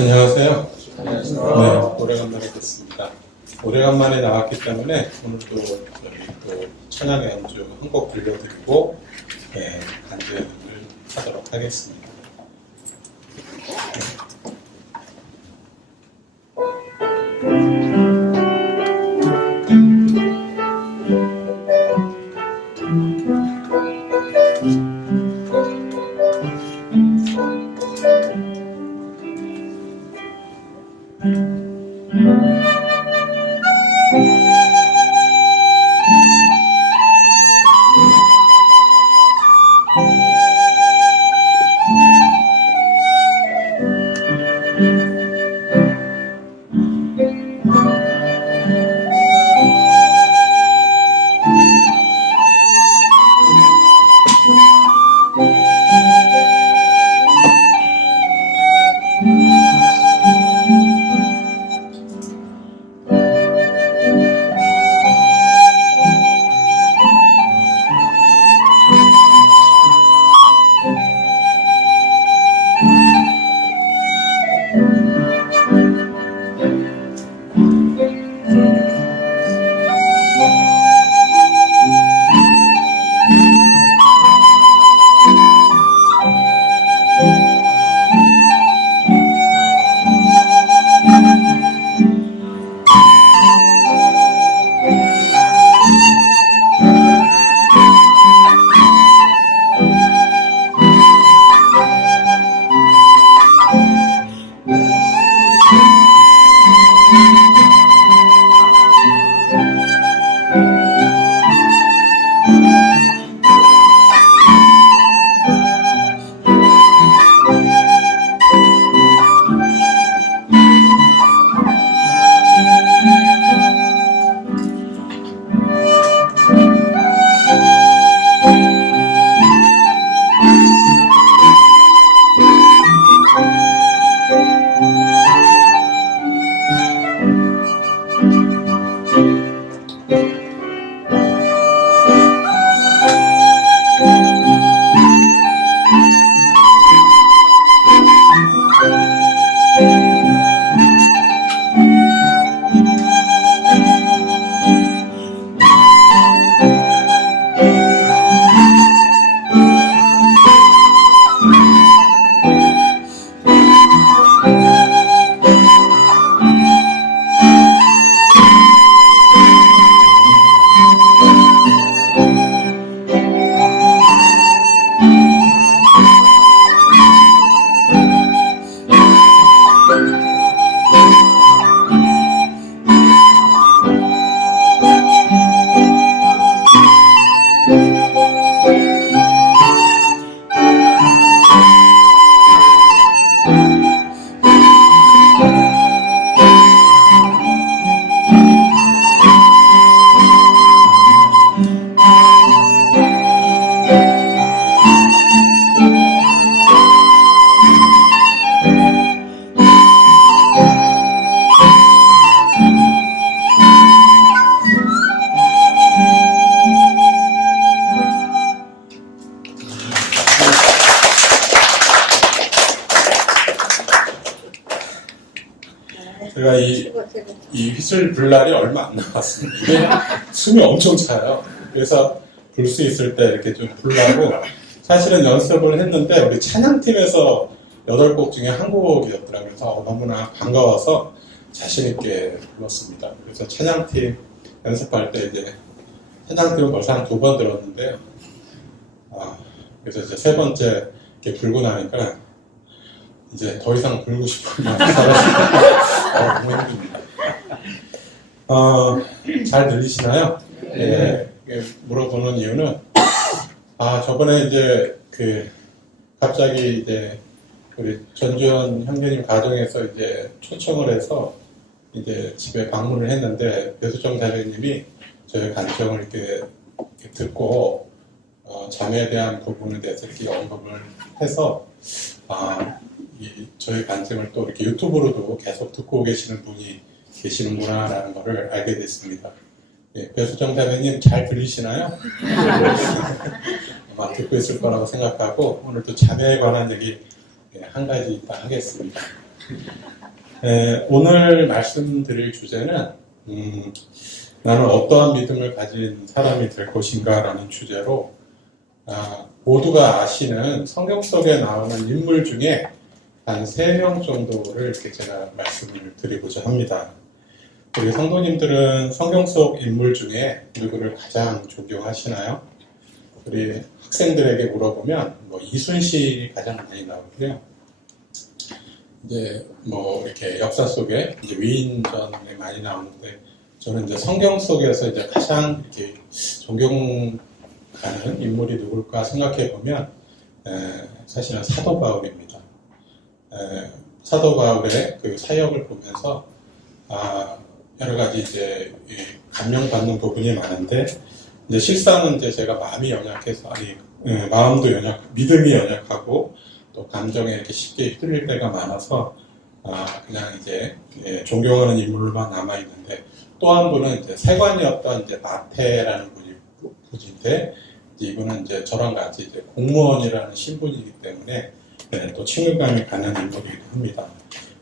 안녕하세요. 네, 오래간만에 뵙습니다. 오래간만에 나왔기 때문에 오늘도 또 천양의 연주 한 곡 들려드리고 간주연을 하도록 하겠습니다. 제가 이 휘슬 불 날이 얼마 안 남았습니다. 이게 숨이 엄청 차요. 그래서 불 수 있을 때 이렇게 좀 불라고 사실은 연습을 했는데 우리 찬양팀에서 8곡 중에 한 곡이었더라고요. 그래서 너무나 반가워서 자신있게 불렀습니다. 그래서 찬양팀 연습할 때 이제 찬양팀은 벌써 한 2번 들었는데요. 그래서 이제 3번째 이렇게 불고 나니까 이제 더 이상 불고 싶은 마음이 살았습니다. 너무 힘듭니다. 잘 들리시나요? 네. 물어보는 이유는, 저번에 이제 갑자기 이제 우리 전주현 형제님 가정에서 이제 초청을 해서 이제 집에 방문을 했는데, 배수정 자매님이 저희 간청을 이렇게 듣고, 자매에 대한 부분에 대해서 이렇게 언급을 해서, 저희 간증을 또 이렇게 유튜브로도 계속 듣고 계시는 분이 계시는구나 라는 것을 알게 됐습니다. 배수정 자매님 잘 들리시나요? 아마 듣고 있을 거라고 생각하고 오늘 또 자매에 관한 얘기 한 가지 이따 하겠습니다. 오늘 말씀드릴 주제는 나는 어떠한 믿음을 가진 사람이 될 것인가 라는 주제로 모두가 아시는 성경 속에 나오는 인물 중에 한 3명 정도를 이렇게 제가 말씀을 드리고자 합니다. 우리 성도님들은 성경 속 인물 중에 누구를 가장 존경하시나요? 우리 학생들에게 물어보면 이순신이 가장 많이 나오고요. 이제 이렇게 역사 속에 이제 위인전에 많이 나오는데 저는 이제 성경 속에서 이제 가장 이렇게 존경하는 인물이 누굴까 생각해 보면 사실은 사도 바울입니다. 사도 바울의 그 사역을 보면서 여러 가지 이제 감명받는 부분이 많은데 이제 실상은 이제 제가 마음이 연약해서 마음도 믿음이 연약하고 또 감정에 이렇게 쉽게 휘둘릴 때가 많아서 그냥 이제 존경하는 인물만 남아 있는데 또 한 분은 이제 세관이었던 이제 마태라는 분인데 이분은 이제 저랑 같이 이제 공무원이라는 신분이기 때문에 또 친근감이 가는 인물이기도 합니다.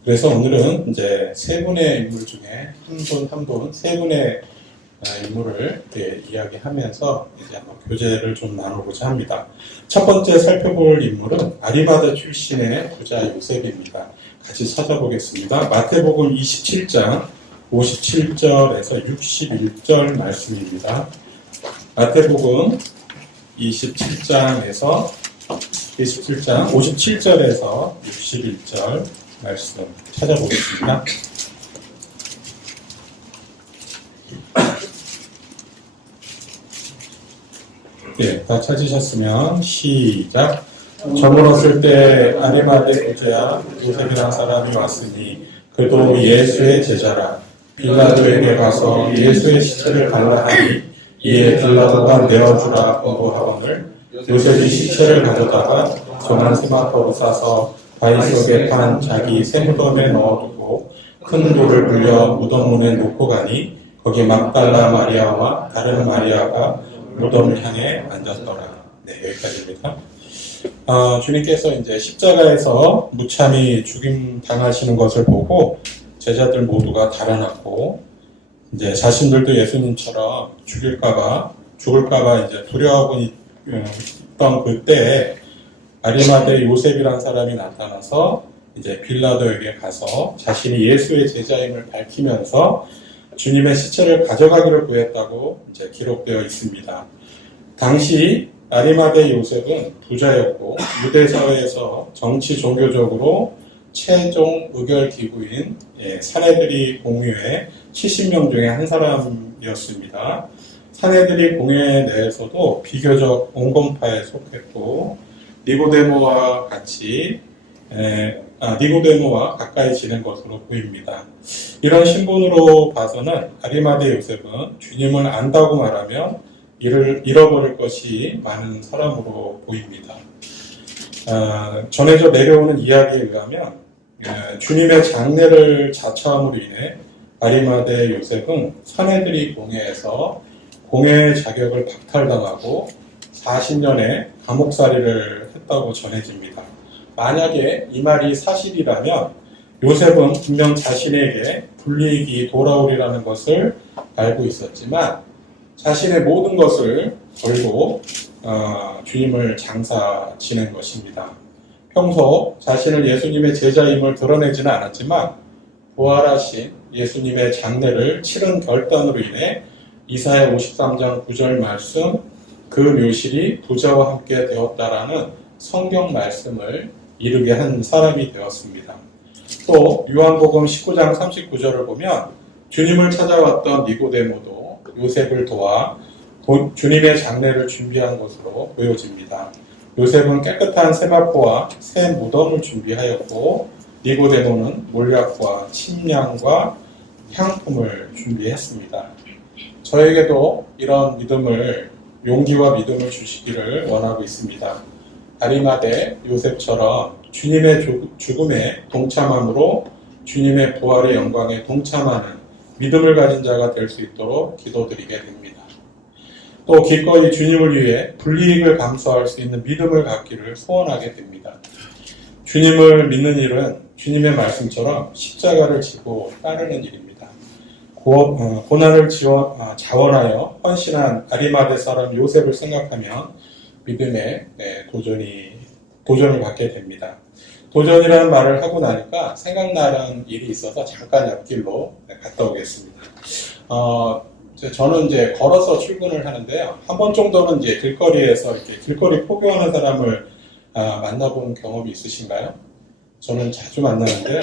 그래서 오늘은 이제 3분의 인물 중에 한 분, 3분의 인물을 이야기하면서 이제 한번 교제를 좀 나누고자 합니다. 첫 번째 살펴볼 인물은 아리마다 출신의 부자 요셉입니다. 같이 찾아보겠습니다. 마태복음 27장 57절에서 61절 말씀입니다. 마태복음 27장 57절에서 61절 말씀 찾아보겠습니다. 네, 다 찾으셨으면 시작. 저물었을 때 아리마대 부자 요셉이라는 사람이 왔으니 그도 예수의 제자라. 빌라도에게 가서 예수의 시체를 달라 하니 이에 빌라도가 내어주라 권고하거늘 요셉이 시체를 가져다가 정한 세마포로 싸서 바위 속에 판 자기 쇠무덤에 넣어두고 큰 돌을 불려 무덤 문에 놓고 가니 거기 막달라 마리아와 다른 마리아가 무덤을 향해 앉았더라. 네, 여기까지입니다. 주님께서 이제 십자가에서 무참히 죽임 당하시는 것을 보고 제자들 모두가 달아났고 이제 자신들도 예수님처럼 죽을까봐 이제 두려워하고 있던 그때에 아리마대 요셉이라는 사람이 나타나서 이제 빌라도에게 가서 자신이 예수의 제자임을 밝히면서 주님의 시체를 가져가기를 구했다고 이제 기록되어 있습니다. 당시 아리마대 요셉은 부자였고 유대 사회에서 정치 종교적으로 최종 의결 기구인 사내들이 공회의 70명 중에 한 사람이었습니다. 사내들이 공회 내에서도 비교적 온건파에 속했고 니고데모와 가까이 지낸 것으로 보입니다. 이런 신분으로 봐서는 아리마대 요셉은 주님을 안다고 말하면 이를 잃어버릴 것이 많은 사람으로 보입니다. 전해져 내려오는 이야기에 의하면 주님의 장례를 자처함으로 인해 아리마대 요셉은 사내들이 공회에서 공회 자격을 박탈당하고 40년의 감옥살이를 했다고 전해집니다. 만약에 이 말이 사실이라면 요셉은 분명 자신에게 불이익이 돌아오리라는 것을 알고 있었지만 자신의 모든 것을 걸고 주님을 장사 지낸 것입니다. 평소 자신을 예수님의 제자임을 드러내지는 않았지만 부활하신 예수님의 장례를 치른 결단으로 인해 이사야 53장 9절 말씀 그 묘실이 부자와 함께 되었다라는 성경 말씀을 이루게 한 사람이 되었습니다. 또 요한복음 19장 39절을 보면 주님을 찾아왔던 니고데모도 요셉을 도와 주님의 장례를 준비한 것으로 보여집니다. 요셉은 깨끗한 세마포와 새 무덤을 준비하였고 니고데모는 몰약과 침량과 향품을 준비했습니다. 저에게도 이런 용기와 믿음을 주시기를 원하고 있습니다. 아리마대 요셉처럼 주님의 죽음에 동참함으로 주님의 부활의 영광에 동참하는 믿음을 가진 자가 될 수 있도록 기도드리게 됩니다. 또 기꺼이 주님을 위해 불이익을 감수할 수 있는 믿음을 갖기를 소원하게 됩니다. 주님을 믿는 일은 주님의 말씀처럼 십자가를 지고 따르는 일입니다. 고난을 자원하여 헌신한 아리마대 사람 요셉을 생각하면 믿음의 도전을 받게 됩니다. 도전이라는 말을 하고 나니까 생각나는 일이 있어서 잠깐 옆길로 갔다 오겠습니다. 저는 이제 걸어서 출근을 하는데요. 한 번 정도는 이제 길거리에서 이렇게 길거리 포교하는 사람을 만나본 경험이 있으신가요? 저는 자주 만나는데요.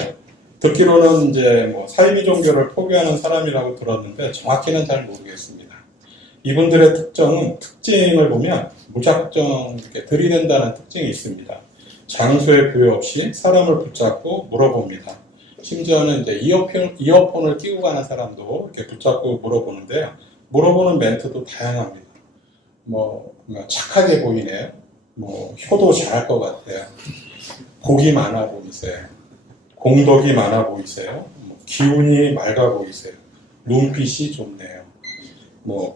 듣기로는 이제 뭐 사이비 종교를 포교하는 사람이라고 들었는데 정확히는 잘 모르겠습니다. 이분들의 특징을 보면 무작정 이렇게 들이댄다는 특징이 있습니다. 장소에 구애 없이 사람을 붙잡고 물어봅니다. 심지어는 이제 이어폰을 끼고 가는 사람도 이렇게 붙잡고 물어보는데요. 물어보는 멘트도 다양합니다. 착하게 보이네요. 효도 잘할 것 같아요. 복이 많아 보이세요. 공덕이 많아 보이세요. 기운이 맑아 보이세요. 눈빛이 좋네요.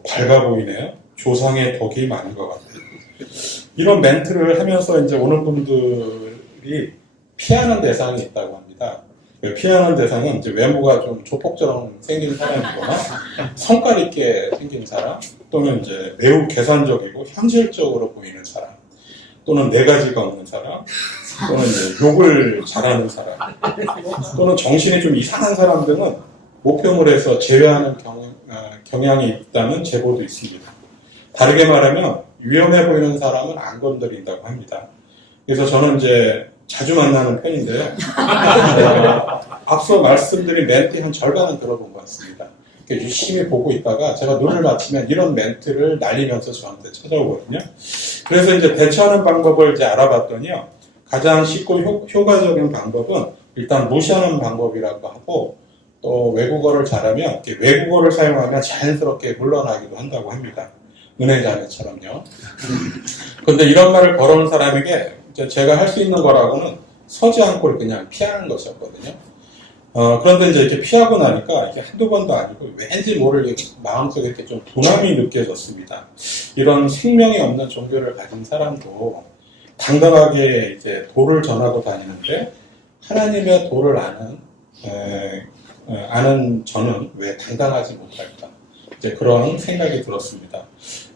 밝아 보이네요. 조상의 덕이 많은 것 같아요. 이런 멘트를 하면서 이제 오는 분들이 피하는 대상이 있다고 합니다. 피하는 대상은 이제 외모가 좀 조폭처럼 생긴 사람이거나 성깔 있게 생긴 사람, 또는 이제 매우 계산적이고 현실적으로 보이는 사람, 또는 네 가지가 없는 사람, 또는 이제 욕을 잘하는 사람, 또는 정신이 좀 이상한 사람들은 목표물에서 제외하는 경향이 있다는 제보도 있습니다. 다르게 말하면 위험해 보이는 사람은 안 건드린다고 합니다. 그래서 저는 이제 자주 만나는 편인데요. 앞서 말씀드린 멘트의 한 절반은 들어본 것 같습니다. 유심히 보고 있다가 제가 눈을 맞추면 이런 멘트를 날리면서 저한테 찾아오거든요. 그래서 이제 대처하는 방법을 이제 알아봤더니요. 가장 쉽고 효과적인 방법은 일단 무시하는 방법이라고 하고, 또 외국어를 잘하면 외국어를 사용하면 자연스럽게 물러나기도 한다고 합니다. 은혜자매처럼요. 그런데 이런 말을 걸어오는 사람에게 제가 할 수 있는 거라고는 서지 않고 그냥 피하는 것이었거든요. 그런데 이제 이렇게 피하고 나니까 이게 한두 번도 아니고 왠지 모를 마음속에 이렇게 좀 분함이 느껴졌습니다. 이런 생명이 없는 종교를 가진 사람도 당당하게 이제 도를 전하고 다니는데 하나님의 도를 아는 저는 왜 당당하지 못할까? 이제 그런 생각이 들었습니다.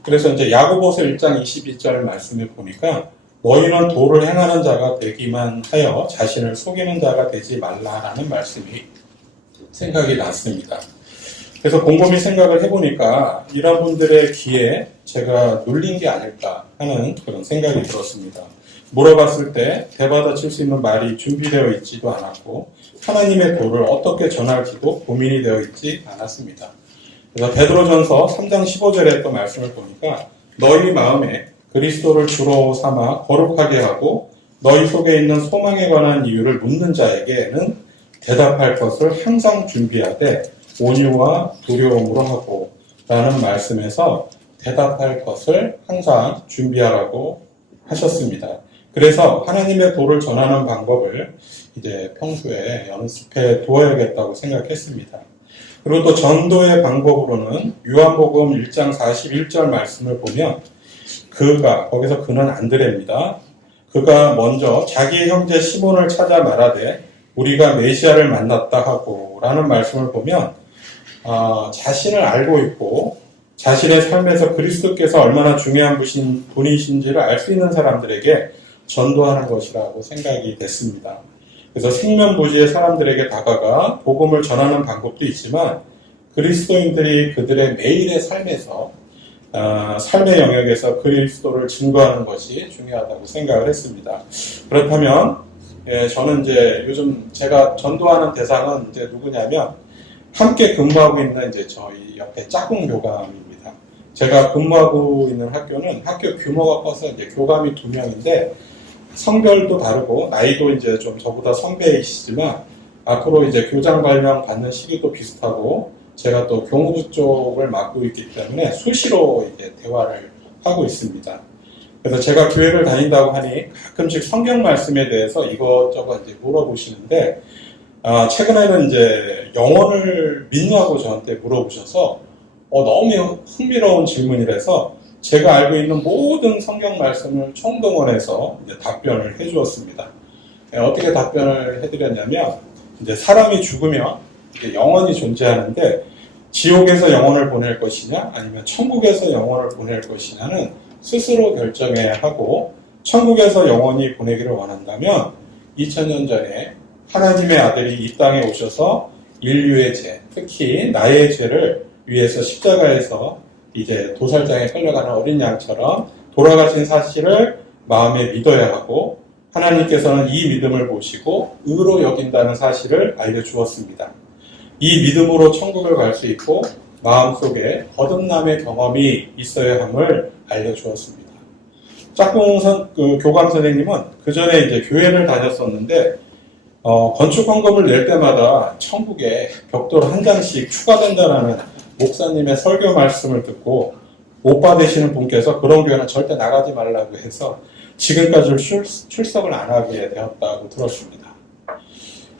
그래서 이제 야고보서 1장 22절 말씀을 보니까 너희는 도를 행하는 자가 되기만 하여 자신을 속이는 자가 되지 말라라는 말씀이 생각이 났습니다. 그래서 곰곰이 생각을 해보니까 이런 분들의 귀에 제가 눌린 게 아닐까 하는 그런 생각이 들었습니다. 물어봤을 때 대받아칠 수 있는 말이 준비되어 있지도 않았고 하나님의 도를 어떻게 전할지도 고민이 되어 있지 않았습니다. 그래서 베드로전서 3장 15절에 또 말씀을 보니까 너희 마음에 그리스도를 주로 삼아 거룩하게 하고 너희 속에 있는 소망에 관한 이유를 묻는 자에게는 대답할 것을 항상 준비하되 온유와 두려움으로 하고 라는 말씀에서 대답할 것을 항상 준비하라고 하셨습니다. 그래서 하나님의 도를 전하는 방법을 이제 평소에 연습해 두어야겠다고 생각했습니다. 그리고 또 전도의 방법으로는 요한복음 1장 41절 말씀을 보면 거기서 그는 안드레입니다. 그가 먼저 자기의 형제 시몬을 찾아 말하되 우리가 메시아를 만났다 하고 라는 말씀을 보면 자신을 알고 있고 자신의 삶에서 그리스도께서 얼마나 중요한 분이신지를 알 수 있는 사람들에게 전도하는 것이라고 생각이 됐습니다. 그래서 생면부지의 사람들에게 다가가 복음을 전하는 방법도 있지만 그리스도인들이 그들의 매일의 삶에서 삶의 영역에서 그리스도를 증거하는 것이 중요하다고 생각을 했습니다. 그렇다면 저는 이제 요즘 제가 전도하는 대상은 이제 누구냐면 함께 근무하고 있는 이제 저희 옆에 짝꿍 교감입니다. 제가 근무하고 있는 학교는 학교 규모가 커서 이제 교감이 2명인데 성별도 다르고 나이도 이제 좀 저보다 선배이시지만 앞으로 이제 교장 발령 받는 시기도 비슷하고 제가 또 교무부 쪽을 맡고 있기 때문에 수시로 이제 대화를 하고 있습니다. 그래서 제가 교회를 다닌다고 하니 가끔씩 성경 말씀에 대해서 이것저것 이제 물어보시는데 최근에는 이제 영혼을 믿냐고 저한테 물어보셔서 너무 흥미로운 질문이라서 제가 알고 있는 모든 성경 말씀을 총동원해서 이제 답변을 해주었습니다. 어떻게 답변을 해드렸냐면, 이제 사람이 죽으면 이제 영혼이 존재하는데, 지옥에서 영혼을 보낼 것이냐, 아니면 천국에서 영혼을 보낼 것이냐는 스스로 결정해야 하고, 천국에서 영혼이 보내기를 원한다면, 2000년 전에 하나님의 아들이 이 땅에 오셔서 인류의 죄, 특히 나의 죄를 위해서 십자가에서 이제 도살장에 끌려가는 어린 양처럼 돌아가신 사실을 마음에 믿어야 하고, 하나님께서는 이 믿음을 보시고 의로 여긴다는 사실을 알려주었습니다. 이 믿음으로 천국을 갈 수 있고 마음속에 거듭남의 경험이 있어야 함을 알려주었습니다. 짝꿍 교감 선생님은 그 전에 이제 교회를 다녔었는데 건축 헌금을 낼 때마다 천국에 벽돌 한 장씩 추가된다라는 목사님의 설교 말씀을 듣고 못 받으시는 분께서 그런 교회는 절대 나가지 말라고 해서 지금까지 출석을 안 하게 되었다고 들었습니다.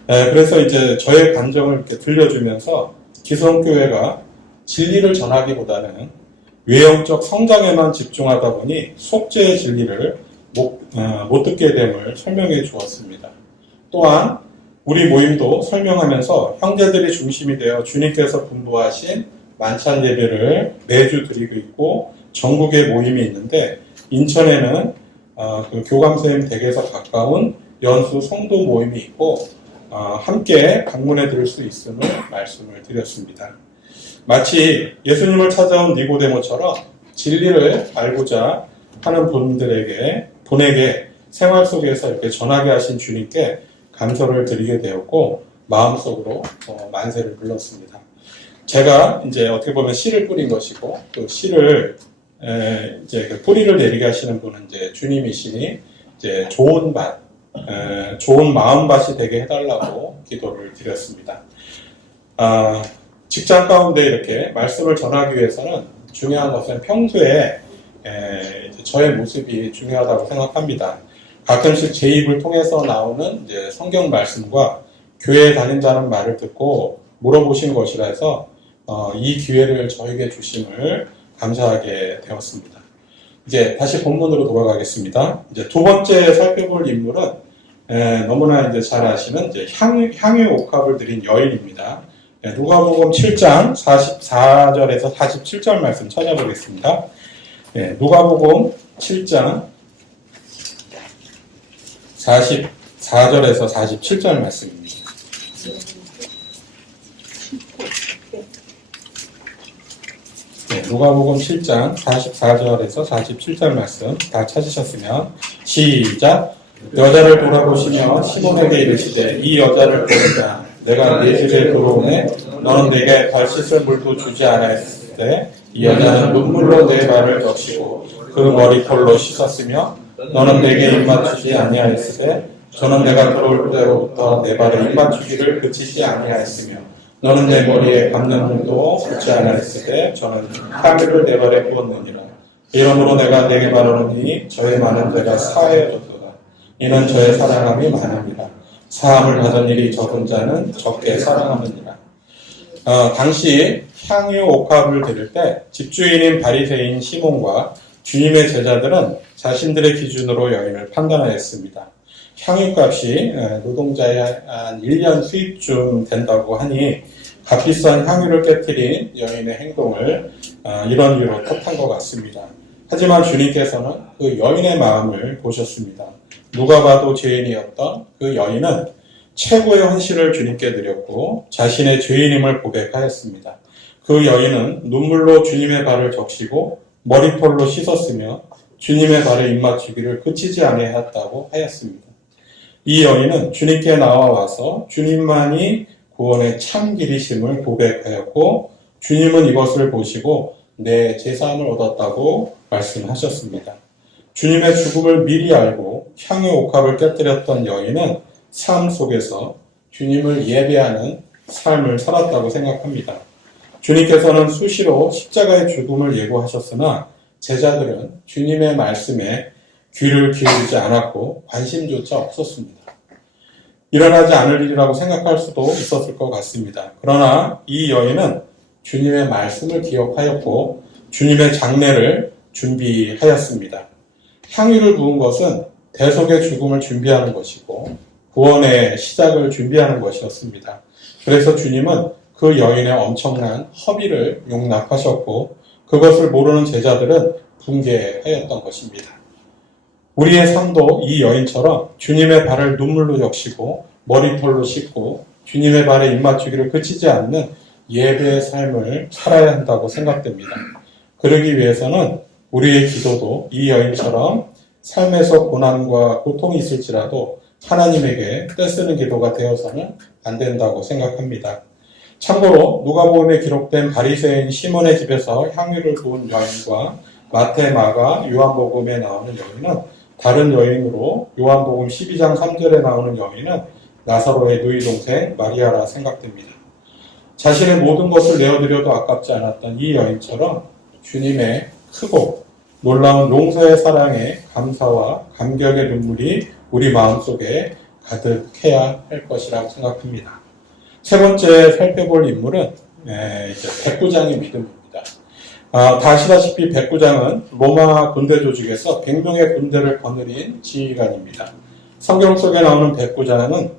그래서 이제 저의 감정을 이렇게 들려주면서 기성교회가 진리를 전하기보다는 외형적 성장에만 집중하다 보니 속죄의 진리를 못 듣게 됨을 설명해 주었습니다. 또한 우리 모임도 설명하면서 형제들이 중심이 되어 주님께서 분부하신 만찬 예배를 매주 드리고 있고 전국에 모임이 있는데 인천에는 그 교감선생님 댁에서 가까운 연수 성도 모임이 있고 함께 방문해 드릴 수 있음을 말씀을 드렸습니다. 마치 예수님을 찾아온 니고데모처럼 진리를 알고자 하는 분에게 생활 속에서 이렇게 전하게 하신 주님께 감사를 드리게 되었고 마음속으로 만세를 불렀습니다. 제가 이제 어떻게 보면 씨를 뿌린 것이고 그 씨를 이제 그 뿌리를 내리게 하시는 분은 이제 주님이시니 이제 좋은 마음밭이 되게 해달라고 기도를 드렸습니다. 직장 가운데 이렇게 말씀을 전하기 위해서는 중요한 것은 평소에 저의 모습이 중요하다고 생각합니다. 가끔씩 제 입을 통해서 나오는 이제 성경 말씀과 교회에 다닌다는 말을 듣고 물어보신 것이라 해서 이 기회를 저에게 주심을 감사하게 되었습니다. 이제 다시 본문으로 돌아가겠습니다. 이제 두 번째 살펴볼 인물은 너무나 이제 잘 아시는 이제 향유 옥합을 드린 여인입니다. 누가복음 7장 44절에서 47절 말씀 찾아보겠습니다. 누가복음 7장 44절에서 47절 말씀입니다. 누가복음 7장 44절에서 47절 말씀 다 찾으셨으면 시작. 여자를 돌아보시며 시몬에게 이르시되 이 여자를 보니까 내가 네 집에 들어오네 너는 내게 발 씻을 물도 주지 않았을 때 이 여자는 눈물로 내 발을 적시고 그 머리털로 씻었으며 너는 내게 입맞추지 아니하였을 때 저는 내가 들어올 때로부터 내 발에 입맞추기를 그치지 아니하였으며 너는 내 머리에 감는 물도 붓지 않았을 때 저는 향유를 내 발에 부었느니라. 이러므로 내가 내게 말하노니 저의 많은 죄가 사하여졌도다. 이는 저의 사랑함이 많으니라. 사함을 받은 일이 적은 자는 적게 사랑하느니라. 당시 향유 옥합을 드릴 때 집주인인 바리새인 시몬과 주님의 제자들은 자신들의 기준으로 여인을 판단하였습니다. 향유값이 노동자의 한 1년 수입쯤 된다고 하니 값비싼 향유를 깨뜨린 여인의 행동을 이런 이유로 탓한 것 같습니다. 하지만 주님께서는 그 여인의 마음을 보셨습니다. 누가 봐도 죄인이었던 그 여인은 최고의 헌신을 주님께 드렸고 자신의 죄인임을 고백하였습니다. 그 여인은 눈물로 주님의 발을 적시고 머리털로 씻었으며 주님의 발에 입맞추기를 그치지 아니하였다고 하였습니다. 이 여인은 주님께 나와와서 주님만이 구원의 참 길이심을 고백하였고 주님은 이것을 보시고 내 제사함을 얻었다고 말씀하셨습니다. 주님의 죽음을 미리 알고 향유 옥합을 깨뜨렸던 여인은 삶 속에서 주님을 예배하는 삶을 살았다고 생각합니다. 주님께서는 수시로 십자가의 죽음을 예고하셨으나 제자들은 주님의 말씀에 귀를 기울이지 않았고 관심조차 없었습니다. 일어나지 않을 일이라고 생각할 수도 있었을 것 같습니다. 그러나 이 여인은 주님의 말씀을 기억하였고 주님의 장례를 준비하였습니다. 향유를 부은 것은 대속의 죽음을 준비하는 것이고 구원의 시작을 준비하는 것이었습니다. 그래서 주님은 그 여인의 엄청난 허비를 용납하셨고 그것을 모르는 제자들은 붕괴하였던 것입니다. 우리의 삶도 이 여인처럼 주님의 발을 눈물로 적시고 머리털로 씻고 주님의 발에 입맞추기를 그치지 않는 예배의 삶을 살아야 한다고 생각됩니다. 그러기 위해서는 우리의 기도도 이 여인처럼 삶에서 고난과 고통이 있을지라도 하나님에게 떼쓰는 기도가 되어서는 안 된다고 생각합니다. 참고로 누가복음에 기록된 바리새인 시몬의 집에서 향유를 부은 여인과 마태, 마가, 요한복음에 나오는 여인은 다른 여인으로 요한복음 12장 3절에 나오는 여인은 나사로의 누이 동생 마리아라 생각됩니다. 자신의 모든 것을 내어드려도 아깝지 않았던 이 여인처럼 주님의 크고 놀라운 용서의 사랑에 감사와 감격의 눈물이 우리 마음속에 가득해야 할 것이라고 생각합니다. 세 번째 살펴볼 인물은 이제 백부장의 믿음입니다. 다 아시다시피 백부장은 로마 군대 조직에서 100명의 군대를 거느린 지휘관입니다. 성경 속에 나오는 백부장은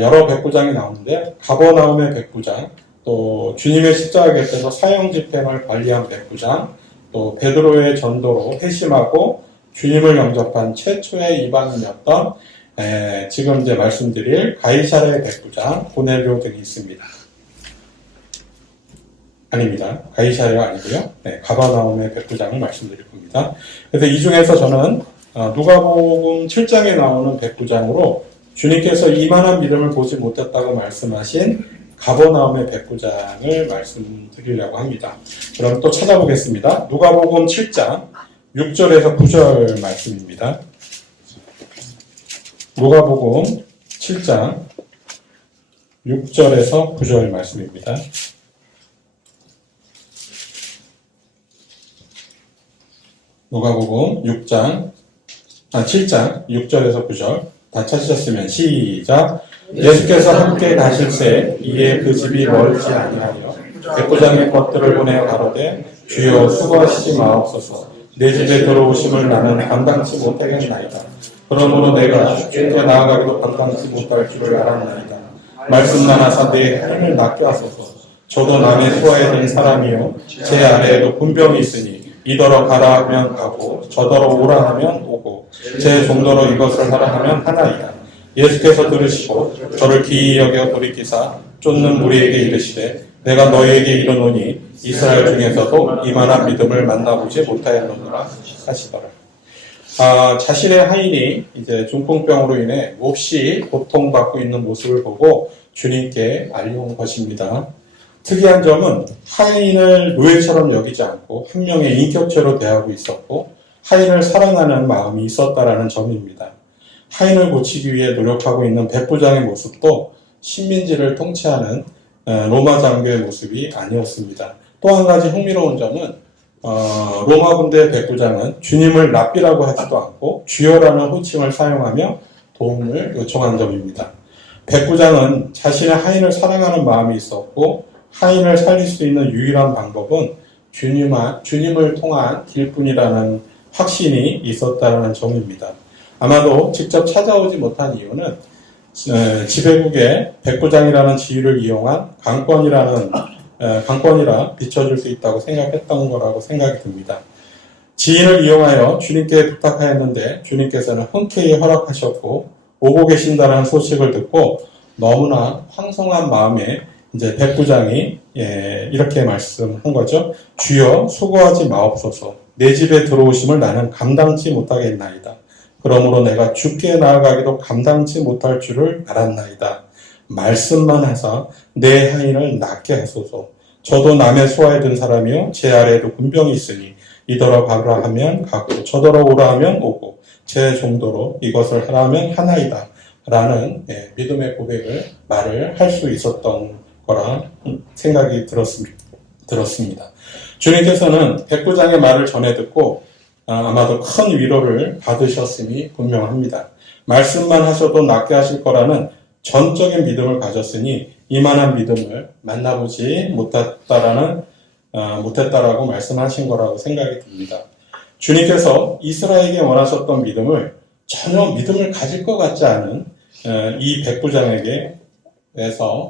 여러 백부장이 나오는데 가버나움의 백부장, 또 주님의 십자가 곁에서 사형 집행을 관리한 백부장, 또 베드로의 전도로 회심하고 주님을 영접한 최초의 이방인이었던 지금 이제 말씀드릴 가이사랴의 백부장, 고넬료 등이 있습니다. 아닙니다. 가이사랴가 아니고요. 가버나움의 백부장을 말씀드릴 겁니다. 그래서 이 중에서 저는 누가복음 7장에 나오는 백부장으로 주님께서 이만한 믿음을 보지 못했다고 말씀하신 가버나움의 백부장을 말씀드리려고 합니다. 그럼 또 찾아보겠습니다. 누가복음 7장 6절에서 9절 말씀입니다. 누가복음 7장 6절에서 9절 말씀입니다. 누가복음 7장 6절에서 9절 다 찾으셨으면 시작. 예수께서 함께 가실새 이에 그 집이 멀지 아니하여 백부장의 것들을 보내어 가로되 주여 수고하시지 마옵소서. 내 집에 들어오심을 나는 감당치 못하겠나이다. 그러므로 내가 주께 나아가기도 감당치 못할 줄을 알았나이다. 말씀만 하사 내 삶을 낫게 하소서. 저도 남의 수하에 든 사람이요 제 아래에도 군병이 있으니 이더러 가라 하면 가고 저더러 오라 하면 오고 제 종도로 이것을 하라 하면 하나이다. 예수께서 들으시고 저를 기이 여겨 돌이키사 쫓는 무리에게 이르시되 내가 너희에게 이르노니 이스라엘 중에서도 이만한 믿음을 만나보지 못하였느니라 하시더라. 자신의 하인이 이제 중풍병으로 인해 몹시 고통받고 있는 모습을 보고 주님께 알려온 것입니다. 특이한 점은 하인을 노예처럼 여기지 않고 한 명의 인격체로 대하고 있었고 하인을 사랑하는 마음이 있었다라는 점입니다. 하인을 고치기 위해 노력하고 있는 백부장의 모습도 식민지를 통치하는 로마 장교의 모습이 아니었습니다. 또 한 가지 흥미로운 점은 로마 군대 백부장은 주님을 랍비라고 하지도 않고 주여라는 호칭을 사용하며 도움을 요청한 점입니다. 백부장은 자신의 하인을 사랑하는 마음이 있었고 하인을 살릴 수 있는 유일한 방법은 주님을 통한 길뿐이라는 확신이 있었다는 점입니다. 아마도 직접 찾아오지 못한 이유는 지배국의 백부장이라는 지위를 이용한 강권이라 비춰줄 수 있다고 생각했던 거라고 생각이 듭니다. 지인을 이용하여 주님께 부탁하였는데 주님께서는 흔쾌히 허락하셨고 오고 계신다는 소식을 듣고 너무나 황송한 마음에 이제 백부장이 이렇게 말씀한 거죠. 주여 수고하지 마옵소서. 내 집에 들어오심을 나는 감당치 못하겠나이다. 그러므로 내가 주께 나아가기도 감당치 못할 줄을 알았나이다. 말씀만 하사 내 하인을 낫게 하소서. 저도 남의 수하에 든 사람이요 제 아래에도 군병이 있으니 이더러 가라 하면 가고 저더러 오라 하면 오고 제 정도로 이것을 하라 하면 하나이다. 라는 믿음의 말을 할 수 있었던 거라 생각이 들었습니다. 주님께서는 백부장의 말을 전해 듣고 아마도 큰 위로를 받으셨음이 분명합니다. 말씀만 하셔도 낫게 하실 거라는 전적인 믿음을 가졌으니 이만한 믿음을 만나보지 못했다라고 말씀하신 거라고 생각이 듭니다. 주님께서 이스라엘에게 원하셨던 믿음을 전혀 믿음을 가질 것 같지 않은 이 백부장에게서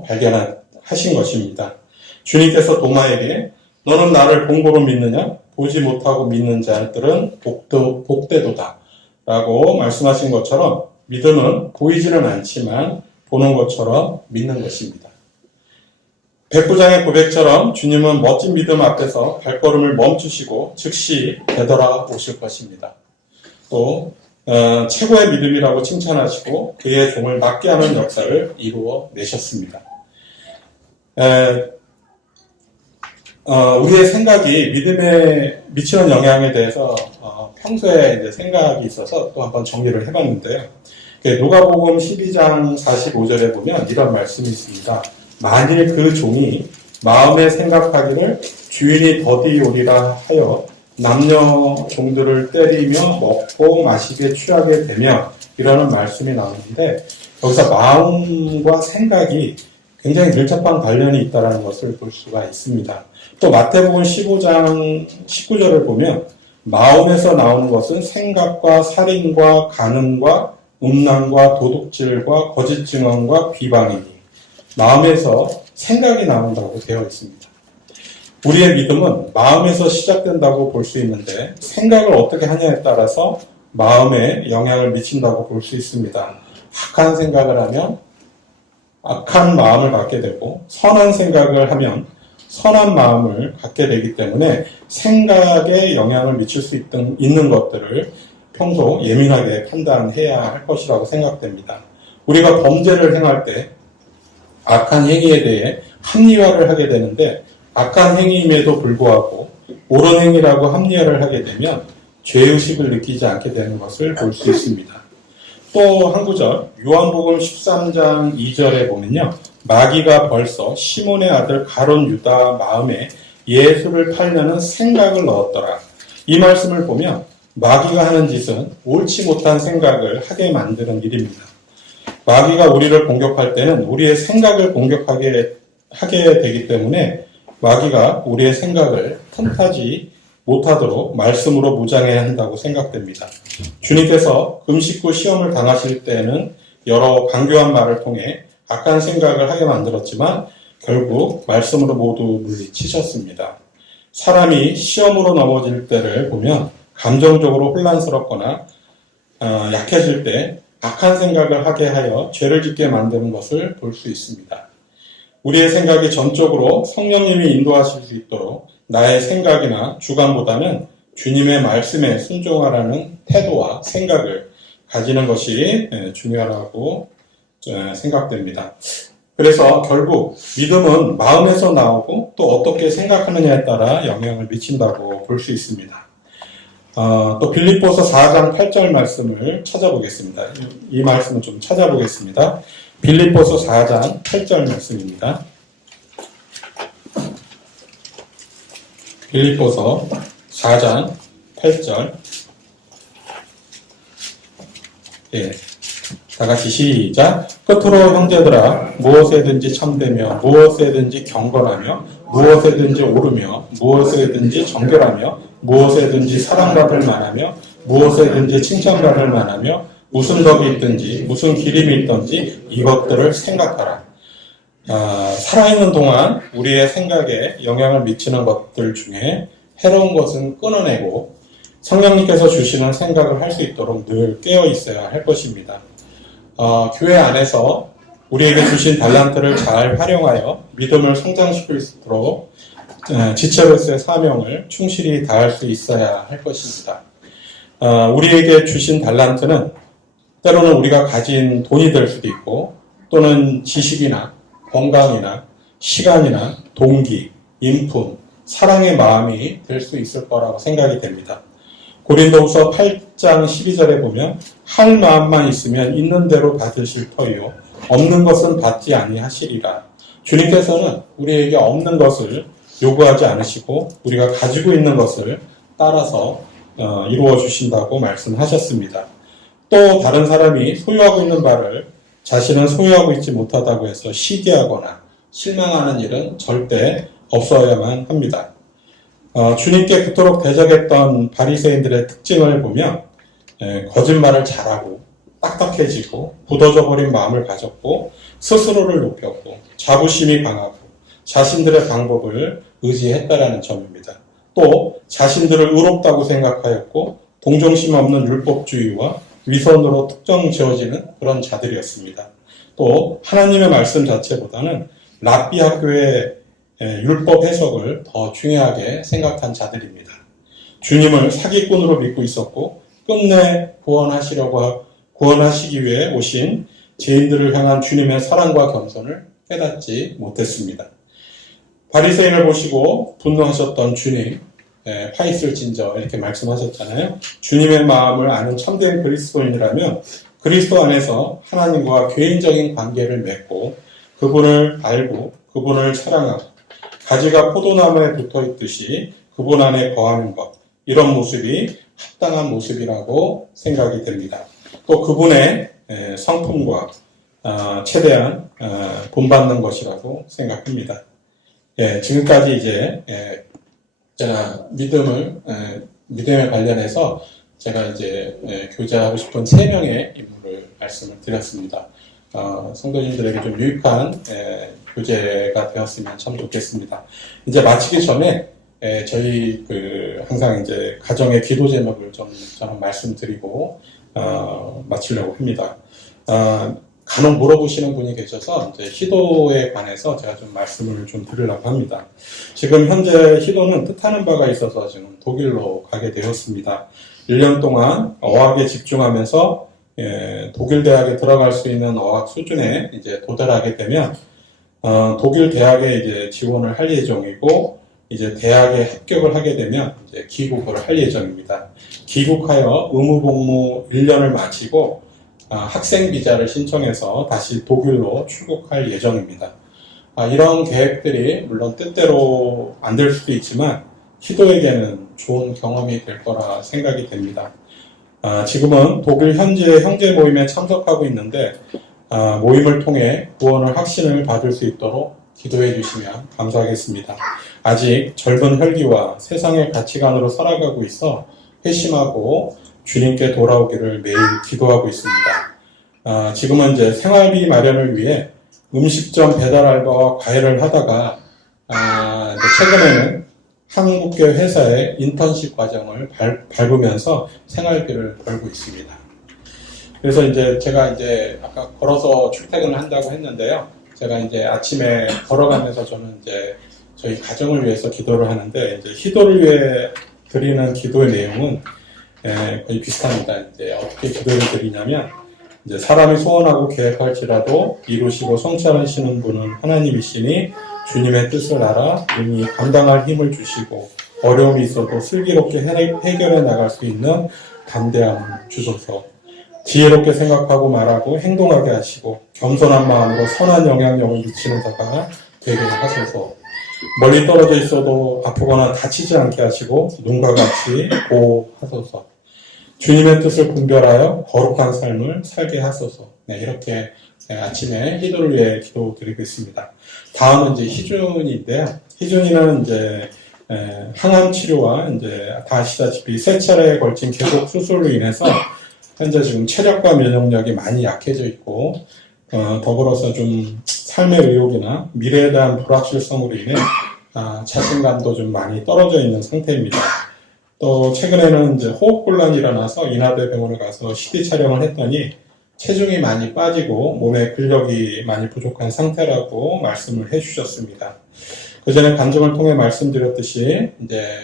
발견하신 것입니다. 주님께서 도마에게 너는 나를 본고로 믿느냐? 보지 못하고 믿는 자들은 복되도다 라고 말씀하신 것처럼 믿음은 보이지는 않지만 보는 것처럼 믿는 것입니다. 백부장의 고백처럼 주님은 멋진 믿음 앞에서 발걸음을 멈추시고 즉시 되돌아오실 것입니다. 또 최고의 믿음이라고 칭찬하시고 그의 종을 맡게 하는 역사를 이루어 내셨습니다. 우리의 생각이 믿음에 미치는 영향에 대해서 평소에 이제 생각이 있어서 또 한번 정리를 해봤는데요. 누가복음 12장 45절에 보면 이런 말씀이 있습니다. 만일 그 종이 마음에 생각하기를 주인이 더디 오리라 하여 남녀 종들을 때리며 먹고 마시게 취하게 되면 이라는 말씀이 나오는데 여기서 마음과 생각이 굉장히 밀접한 관련이 있다는 것을 볼 수가 있습니다. 또 마태복음 15장 19절을 보면 마음에서 나오는 것은 생각과 살인과 간음과 음란과 도둑질과 거짓 증언과 비방이니 마음에서 생각이 나온다고 되어 있습니다. 우리의 믿음은 마음에서 시작된다고 볼 수 있는데 생각을 어떻게 하냐에 따라서 마음에 영향을 미친다고 볼 수 있습니다. 악한 생각을 하면 악한 마음을 갖게 되고 선한 생각을 하면 선한 마음을 갖게 되기 때문에 생각에 영향을 미칠 수 있는 것들을 평소 예민하게 판단해야 할 것이라고 생각됩니다. 우리가 범죄를 행할 때 악한 행위에 대해 합리화를 하게 되는데 악한 행위임에도 불구하고 옳은 행위라고 합리화를 하게 되면 죄의식을 느끼지 않게 되는 것을 볼 수 있습니다. 또 한 구절 요한복음 13장 2절에 보면요. 마귀가 벌써 시몬의 아들 가룟 유다 마음에 예수를 팔려는 생각을 넣었더라. 이 말씀을 보면 마귀가 하는 짓은 옳지 못한 생각을 하게 만드는 일입니다. 마귀가 우리를 공격할 때는 우리의 생각을 공격하게 하게 되기 때문에 마귀가 우리의 생각을 틈타지 못하도록 말씀으로 무장해야 한다고 생각됩니다. 주님께서 금식 후 시험을 당하실 때는 여러 강교한 말을 통해 악한 생각을 하게 만들었지만 결국 말씀으로 모두 물리치셨습니다. 사람이 시험으로 넘어질 때를 보면 감정적으로 혼란스럽거나 약해질 때 악한 생각을 하게 하여 죄를 짓게 만드는 것을 볼 수 있습니다. 우리의 생각이 전적으로 성령님이 인도하실 수 있도록 나의 생각이나 주관보다는 주님의 말씀에 순종하라는 태도와 생각을 가지는 것이 중요하다고 생각됩니다. 그래서 결국 믿음은 마음에서 나오고 또 어떻게 생각하느냐에 따라 영향을 미친다고 볼 수 있습니다. 또 빌립보서 4장 8절 말씀을 찾아보겠습니다. 이 말씀을 좀 찾아보겠습니다. 빌립보서 4장 8절 말씀입니다. 빌립보서 4장 8절. 예. 다 같이 시작. 끝으로 형제들아 무엇에든지 참되며 무엇에든지 경건하며 무엇에든지 오르며 무엇에든지 정결하며 무엇에든지 사랑받을 만하며 무엇에든지 칭찬받을 만하며 무슨 덕이 있든지 무슨 기림이 있든지 이것들을 생각하라. 살아있는 동안 우리의 생각에 영향을 미치는 것들 중에 해로운 것은 끊어내고 성령님께서 주시는 생각을 할 수 있도록 늘 깨어 있어야 할 것입니다. 교회 안에서 우리에게 주신 달란트를 잘 활용하여 믿음을 성장시킬 수 있도록 지체로서의 사명을 충실히 다할 수 있어야 할 것입니다. 우리에게 주신 달란트는 때로는 우리가 가진 돈이 될 수도 있고 또는 지식이나 건강이나 시간이나 동기, 인품, 사랑의 마음이 될 수 있을 거라고 생각이 됩니다. 고린도후서 8장 12절에 보면 할 마음만 있으면 있는 대로 받으실 터이요 없는 것은 받지 아니하시리라. 주님께서는 우리에게 없는 것을 요구하지 않으시고 우리가 가지고 있는 것을 따라서 이루어 주신다고 말씀하셨습니다. 또 다른 사람이 소유하고 있는 바를 자신은 소유하고 있지 못하다고 해서 시기하거나 실망하는 일은 절대 없어야만 합니다. 주님께 그토록 대적했던 바리새인들의 특징을 보면 거짓말을 잘하고 딱딱해지고 굳어져 버린 마음을 가졌고 스스로를 높였고 자부심이 강하고 자신들의 방법을 의지했다라는 점입니다. 또 자신들을 의롭다고 생각하였고 동정심 없는 율법주의와 위선으로 특정 지어지는 그런 자들이었습니다. 또 하나님의 말씀 자체보다는 랍비 학교의 율법 해석을 더 중요하게 생각한 자들입니다. 주님을 사기꾼으로 믿고 있었고 끝내 구원하시기 위해 오신 죄인들을 향한 주님의 사랑과 겸손을 깨닫지 못했습니다. 바리새인을 보시고 분노하셨던 주님, 화 있을진저 이렇게 말씀하셨잖아요. 주님의 마음을 아는 참된 그리스도인이라면 그리스도 안에서 하나님과 개인적인 관계를 맺고 그분을 알고 그분을 사랑하고 가지가 포도나무에 붙어있듯이 그분 안에 거하는 것, 이런 모습이 합당한 모습이라고 생각이 됩니다. 또 그분의 성품과 최대한 본받는 것이라고 생각합니다. 지금까지 이제 제가 믿음에 관련해서 제가 이제 교제하고 싶은 3명의 인물을 말씀을 드렸습니다. 성도님들에게 좀 유익한 교제가 되었으면 참 좋겠습니다. 이제 마치기 전에 저희 항상 이제 가정의 기도 제목을 좀 저는 말씀드리고 마치려고 합니다. 간혹 물어보시는 분이 계셔서 이제 희도에 관해서 제가 좀 말씀을 좀 드리려고 합니다. 지금 현재 희도는 뜻하는 바가 있어서 지금 독일로 가게 되었습니다. 1년 동안 어학에 집중하면서 독일 대학에 들어갈 수 있는 어학 수준에 이제 도달하게 되면 독일 대학에 이제 지원을 할 예정이고 이제 대학에 합격을 하게 되면 이제 귀국을 할 예정입니다. 귀국하여 의무복무 1년을 마치고 학생 비자를 신청해서 다시 독일로 출국할 예정입니다. 이런 계획들이 물론 뜻대로 안 될 수도 있지만 희도에게는 좋은 경험이 될 거라 생각이 됩니다. 지금은 독일 현지의 형제 모임에 참석하고 있는데 모임을 통해 구원을 확신을 받을 수 있도록 기도해 주시면 감사하겠습니다. 아직 젊은 혈기와 세상의 가치관으로 살아가고 있어 회심하고 주님께 돌아오기를 매일 기도하고 있습니다. 지금은 이제 생활비 마련을 위해 음식점 배달 알바와 과외를 하다가 최근에는 한국계 회사의 인턴십 과정을 밟으면서 생활비를 벌고 있습니다. 그래서 이제 제가 이제 아까 걸어서 출퇴근을 한다고 했는데요. 제가 이제 아침에 걸어가면서 저는 이제 저희 가정을 위해서 기도를 하는데 이제 희도를 위해 드리는 기도의 내용은 거의 비슷합니다. 이제 어떻게 기도를 드리냐면 이제 사람이 소원하고 계획할지라도 이루시고 성취하시는 분은 하나님이시니 주님의 뜻을 알아 능히 감당할 힘을 주시고 어려움이 있어도 슬기롭게 해결해 나갈 수 있는 담대함을 주소서. 지혜롭게 생각하고 말하고 행동하게 하시고 겸손한 마음으로 선한 영향력을 미치는 자가 되게 하소서. 멀리 떨어져 있어도 아프거나 다치지 않게 하시고 눈과 같이 보호하소서. 주님의 뜻을 분별하여 거룩한 삶을 살게 하소서. 이렇게 아침에 희도를 위해 기도드리고 있습니다. 다음은 이제 희준인데요. 희준이는 이제 항암 치료와 이제 다 아시다시피 3차례에 걸친 계속 수술로 인해서 현재 지금 체력과 면역력이 많이 약해져 있고 더불어서 좀 삶의 의욕이나 미래에 대한 불확실성으로 인해 자신감도 좀 많이 떨어져 있는 상태입니다. 또 최근에는 이제 호흡곤란이 일어나서 인하대 병원을 가서 CT 촬영을 했더니 체중이 많이 빠지고 몸에 근력이 많이 부족한 상태라고 말씀을 해주셨습니다. 그 전에 간증을 통해 말씀드렸듯이 이제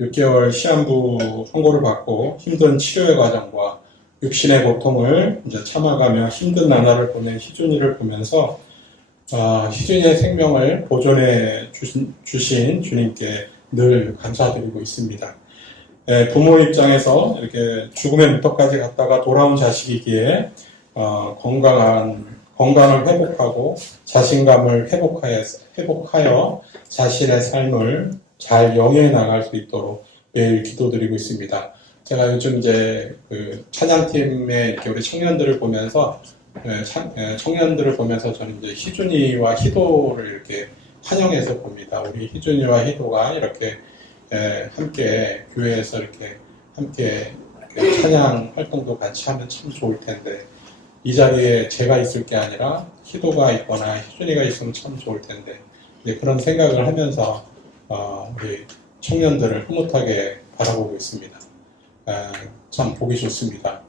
6개월 시한부 선고를 받고 힘든 치료의 과정과 육신의 고통을 이제 참아가며 힘든 나날을 보낸 희준이를 보면서 희준이의 생명을 보존해 주신 주님께 늘 감사드리고 있습니다. 부모 입장에서 이렇게 죽음의 문턱까지 갔다가 돌아온 자식이기에 건강을 회복하고 자신감을 회복하여 자신의 삶을 잘 영위해 나갈 수 있도록 매일 기도드리고 있습니다. 제가 요즘 이제 찬양팀의 이렇게 우리 청년들을 보면서 저는 이제 희준이와 희도를 이렇게 환영해서 봅니다. 우리 희준이와 희도가 이렇게 함께 교회에서 이렇게 함께 찬양 활동도 같이 하면 참 좋을 텐데 이 자리에 제가 있을 게 아니라 희도가 있거나 희준이가 있으면 참 좋을 텐데 그런 생각을 하면서 우리 청년들을 흐뭇하게 바라보고 있습니다. 참 보기 좋습니다.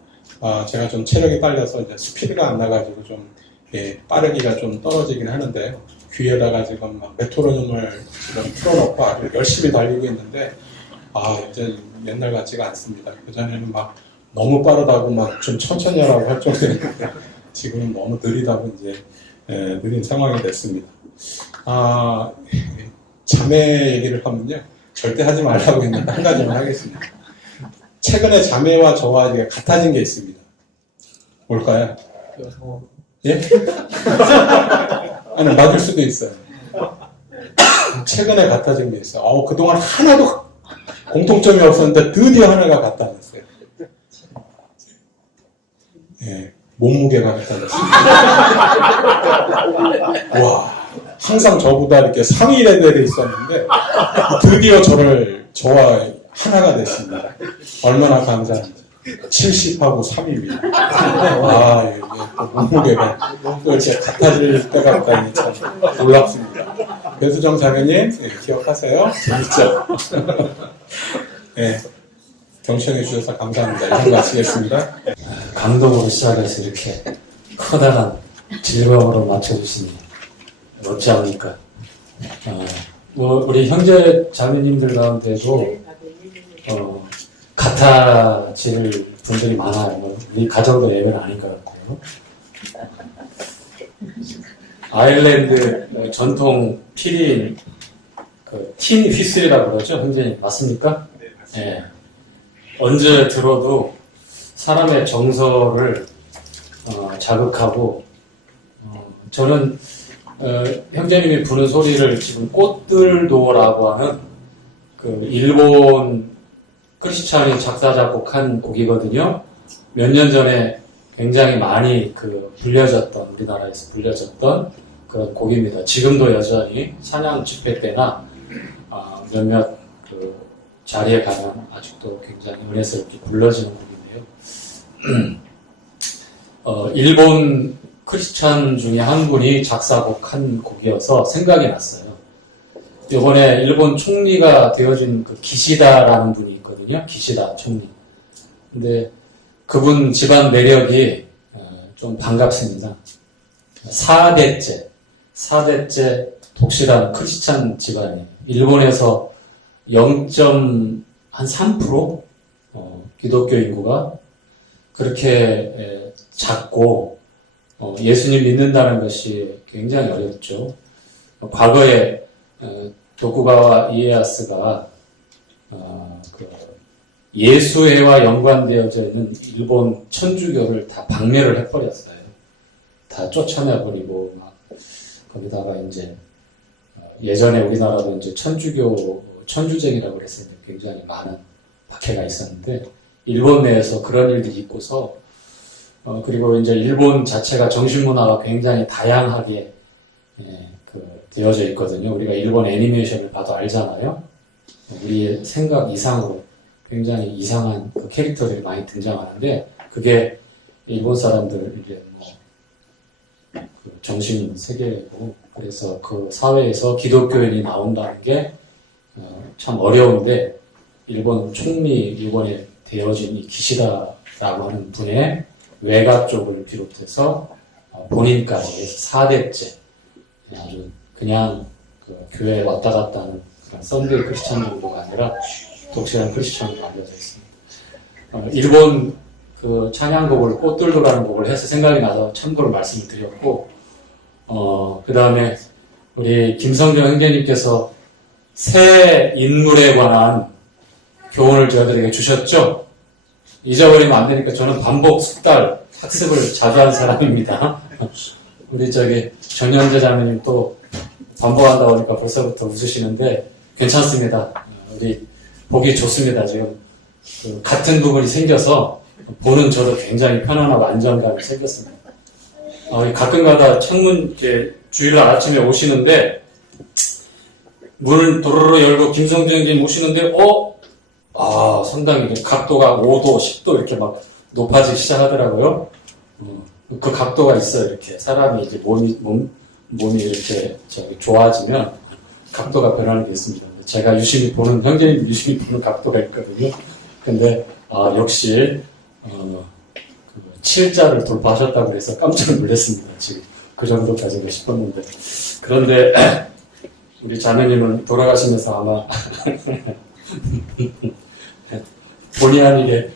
제가 좀 체력이 딸려서 이제 스피드가 안 나가지고 좀 빠르기가 좀 떨어지긴 하는데요. 귀에다가 지금 막 메트로놈을 지금 틀어놓고 아주 열심히 달리고 있는데 이제 옛날 같지가 않습니다. 그전에는 막 너무 빠르다고 막 좀 천천히 하라고 할 정도였는데 지금은 너무 느리다고 이제 느린 상황이 됐습니다. 자매 얘기를 하면요. 절대 하지 말라고 했는데 한 가지만 하겠습니다. 최근에 자매와 저와 이제 같아진 게 있습니다. 뭘까요? 예? 아니, 맞을 수도 있어요. 최근에 같아진 게 있어요. 그동안 하나도 공통점이 없었는데 드디어 하나가 같아졌어요. 예, 몸무게가 같아졌습니다. 와, 항상 저보다 이렇게 상위 레벨에 있었는데 드디어 저와 하나가 됐습니다. 얼마나 감사한지. 70하고 3입니다. 이게 또 몸무게가 또 이렇게 같아질 것 같다니 참 놀랍습니다. 배수정 자매님, 기억하세요? 재밌죠? 네, 경청해 주셔서 감사합니다. 이상 마치겠습니다. 감동으로 시작해서 이렇게 커다란 즐거움으로 맞춰주시니 어찌 합니까? 우리 형제 자매님들 가운데도 같아질 분들이 많아요. 우리 가정도 예외는 아닌 것 같고요. 아일랜드 전통 피린 틴 휘슬이라고 그러죠, 형제님 맞습니까? 네. 언제 들어도 사람의 정서를 자극하고 저는 형제님이 부는 소리를 지금 꽃들도라고 하는 일본 크리스찬이 작사 작곡한 곡이거든요. 몇 년 전에 굉장히 많이 우리나라에서 불려졌던 그런 곡입니다. 지금도 여전히 찬양 집회 때나 몇몇 자리에 가면 아직도 굉장히 은혜스럽게 불러지는 곡인데요. 일본 크리스찬 중에 한 분이 작사곡한 곡이어서 생각이 났어요. 이번에 일본 총리가 되어진 기시다라는 분이 있거든요. 기시다 총리. 근데 그분 집안 내력이 좀 반갑습니다. 4대째 독실한 크리스찬 집안이에요. 일본에서 0.3% 기독교 인구가 그렇게 작고 예수님 믿는다는 것이 굉장히 어렵죠. 과거에 도쿠가와 이에야스가 예수회와 연관되어져 있는 일본 천주교를 다 박멸을 해버렸어요. 다 쫓아내버리고 거기다가 이제 예전에 우리나라도 이제 천주쟁이라고 그랬을 때 굉장히 많은 박해가 있었는데 일본 내에서 그런 일들이 있고서 그리고 이제 일본 자체가 정신문화가 굉장히 다양하게 되어져 있거든요. 우리가 일본 애니메이션을 봐도 알잖아요. 우리의 생각 이상으로 굉장히 이상한 캐릭터들이 많이 등장하는데 그게 일본 사람들 이제 정신 세계고 그래서 그 사회에서 기독교인이 나온다는 게 참 어려운데 일본에 되어진 이 기시다라고 하는 분의 외가 쪽을 비롯해서 본인까지 해서 4대째 아주 그냥 교회에 왔다 갔다 하는 썬데이 크리스찬 정도가 아니라 독실한 크리스찬으로 알려져 있습니다. 일본 찬양곡을 꽃들도라는 곡을 해서 생각이 나서 참고로 말씀을 드렸고 그 다음에 우리 김성정 형제님께서 새 인물에 관한 교훈을 저희들에게 주셨죠? 잊어버리면 안 되니까 저는 반복 숙달 학습을 자주 하는 사람입니다. 우리 전현재 자매님 또 반복한다고 하니까 벌써부터 웃으시는데 괜찮습니다. 우리 보기 좋습니다. 지금 같은 부분이 생겨서 보는 저도 굉장히 편안하고 안정감이 생겼습니다. 가끔가다 창문 주일날 아침에 오시는데 문을 도로로 열고 김성정 형님 오시는데 상당히 각도가 5도, 10도 이렇게 막 높아지기 시작하더라고요. 그 각도가 있어요. 이렇게 사람이 이제 몸이 이렇게 좋아지면 각도가 변하는 게 있습니다. 제가 유심히 보는, 형제님 유심히 보는 각도가 있거든요. 근데, 역시, 7자를 돌파하셨다고 해서 깜짝 놀랐습니다. 지금 그 정도까지는 싶었는데. 그런데, 우리 자매님은 돌아가시면서 아마, 본의 아니게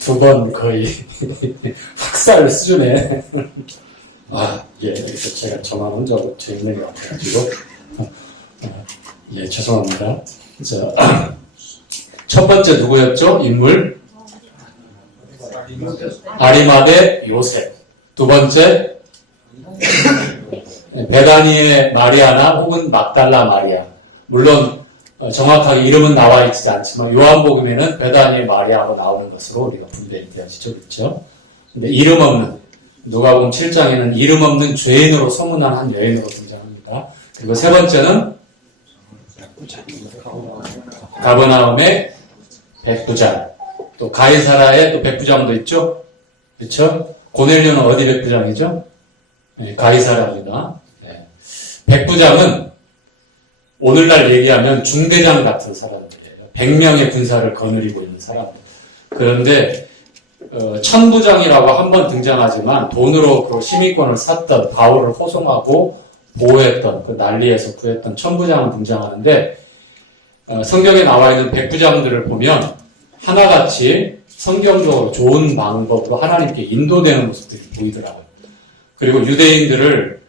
2번 거의 학살 수준에, 그래서 제가 저만 혼자 재밌는 것 같아가지고, 죄송합니다. 자, 첫 번째 누구였죠? 인물? 아리마대 요셉. 두 번째, 베다니의 마리아나 혹은 막달라 마리아. 물론 정확하게 이름은 나와 있지 않지만 요한복음에는 베다니의 마리아하고 나오는 것으로 우리가 분배되어지죠. 그렇죠? 근데 이름 없는, 누가복음 7장에는 이름 없는 죄인으로 소문난 한 여인으로 등장합니다. 그리고 세 번째는 가버나움의 백부장. 또 가이사라의 또 백부장도 있죠. 그렇죠? 고넬료는 어디 백부장이죠? 네, 가이사라입니다. 네. 백부장은 오늘날 얘기하면 중대장 같은 사람들이에요. 100명의 군사를 거느리고 있는 사람들. 그런데 천부장이라고 한번 등장하지만 돈으로 그 시민권을 샀던, 바울을 호송하고 보호했던, 그 난리에서 구했던 천부장은 등장하는데, 성경에 나와 있는 백부장들을 보면 하나같이 성경적으로 좋은 방법으로 하나님께 인도되는 모습들이 보이더라고요. 그리고 유대인들을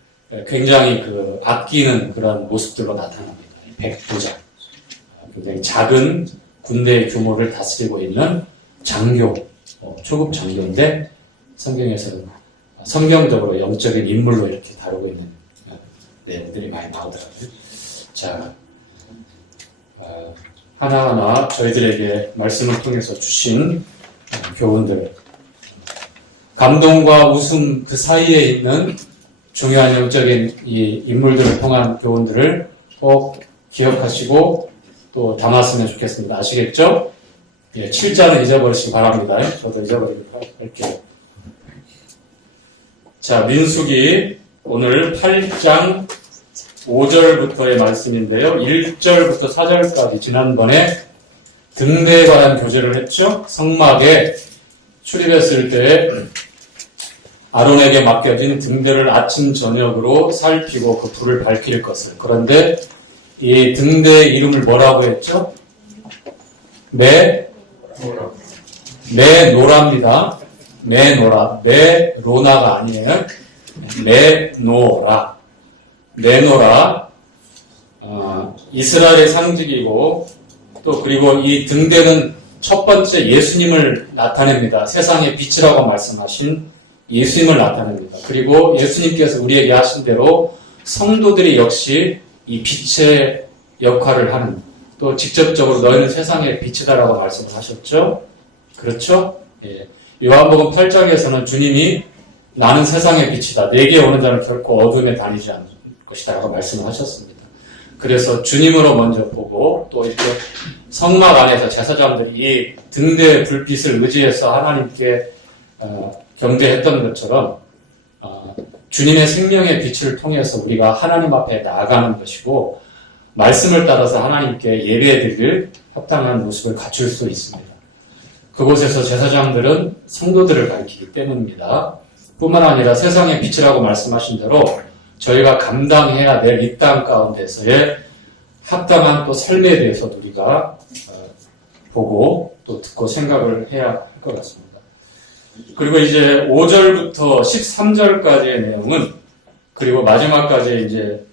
굉장히 아끼는 그런 모습들로 나타납니다. 백부장. 굉장히 작은 군대의 규모를 다스리고 있는 장교, 초급 장교인데 성경에서는 성경적으로 영적인 인물로 이렇게 다루고 있는 내용들이 많이 나오더라고요. 자, 하나하나 저희들에게 말씀을 통해서 주신 교훈들, 감동과 웃음 그 사이에 있는 중요한 영적인 이 인물들을 통한 교훈들을 꼭 기억하시고 또 담았으면 좋겠습니다. 아시겠죠? 7자는 잊어버리시기 바랍니다. 저도 잊어버리니까 할게요. 자, 민수기 오늘 8장 5절부터의 말씀인데요. 1절부터 4절까지 지난번에 등대에 관한 교제를 했죠. 성막에 출입했을 때 아론에게 맡겨진 등대를 아침 저녁으로 살피고 그 불을 밝힐 것을. 그런데 이 등대의 이름을 뭐라고 했죠? 메노라입니다. 메로나가 아니에요. 메노라. 이스라엘의 상징이고, 또 그리고 이 등대는 첫 번째 예수님을 나타냅니다. 세상의 빛이라고 말씀하신 예수님을 나타냅니다. 그리고 예수님께서 우리에게 하신 대로 성도들이 역시 이 빛의 역할을 하는, 또 직접적으로 너희는 세상의 빛이다라고 말씀을 하셨죠. 그렇죠? 예. 요한복음 8장에서는 주님이 나는 세상의 빛이다. 내게 오는 자는 결코 어둠에 다니지 않을 것이다 라고 말씀을 하셨습니다. 그래서 주님으로 먼저 보고 또 이렇게 성막 안에서 제사장들이 이 등대의 불빛을 의지해서 하나님께 경배했던 것처럼 주님의 생명의 빛을 통해서 우리가 하나님 앞에 나아가는 것이고 말씀을 따라서 하나님께 예배드릴 합당한 모습을 갖출 수 있습니다. 그곳에서 제사장들은 성도들을 가리키기 때문입니다. 뿐만 아니라 세상의 빛이라고 말씀하신 대로 저희가 감당해야 될 이 땅 가운데서의 합당한 또 삶에 대해서도 우리가 보고 또 듣고 생각을 해야 할 것 같습니다. 그리고 이제 5절부터 13절까지의 내용은, 그리고 마지막까지 이제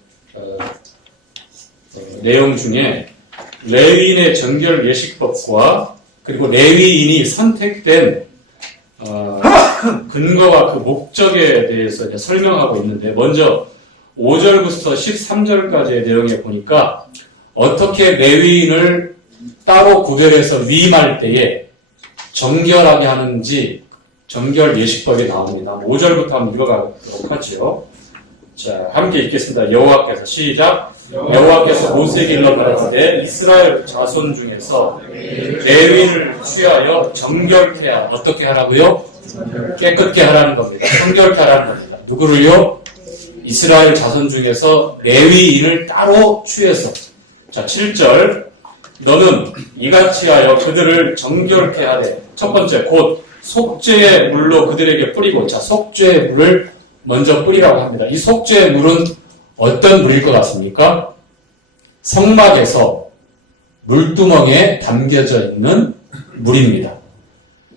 내용 중에 레위인의 정결 예식법과 그리고 레위인이 선택된 근거와 그 목적에 대해서 이제 설명하고 있는데, 먼저 5절부터 13절까지의 내용에 보니까 어떻게 레위인을 따로 구별해서 위임할 때에 정결하게 하는지 정결 예식법이 나옵니다. 5절부터 한번 읽어가도록 하죠. 자, 함께 읽겠습니다. 여호와께서 시작. 여호와께서 모세에게 일러 가라사대 이스라엘 자손 중에서 레위인을 취하여 정결케 하라. 어떻게 하라고요? 깨끗게 하라는 겁니다. 정결케 하라는 겁니다. 누구를요? 이스라엘 자손 중에서 레위인을 따로 취해서. 자, 7절. 너는 이같이 하여 그들을 정결케 하되. 첫 번째, 곧 속죄의 물로 그들에게 뿌리고. 자, 속죄의 물을 먼저 뿌리라고 합니다. 이 속죄의 물은 어떤 물일 것 같습니까? 성막에서 물두멍에 담겨져 있는 물입니다.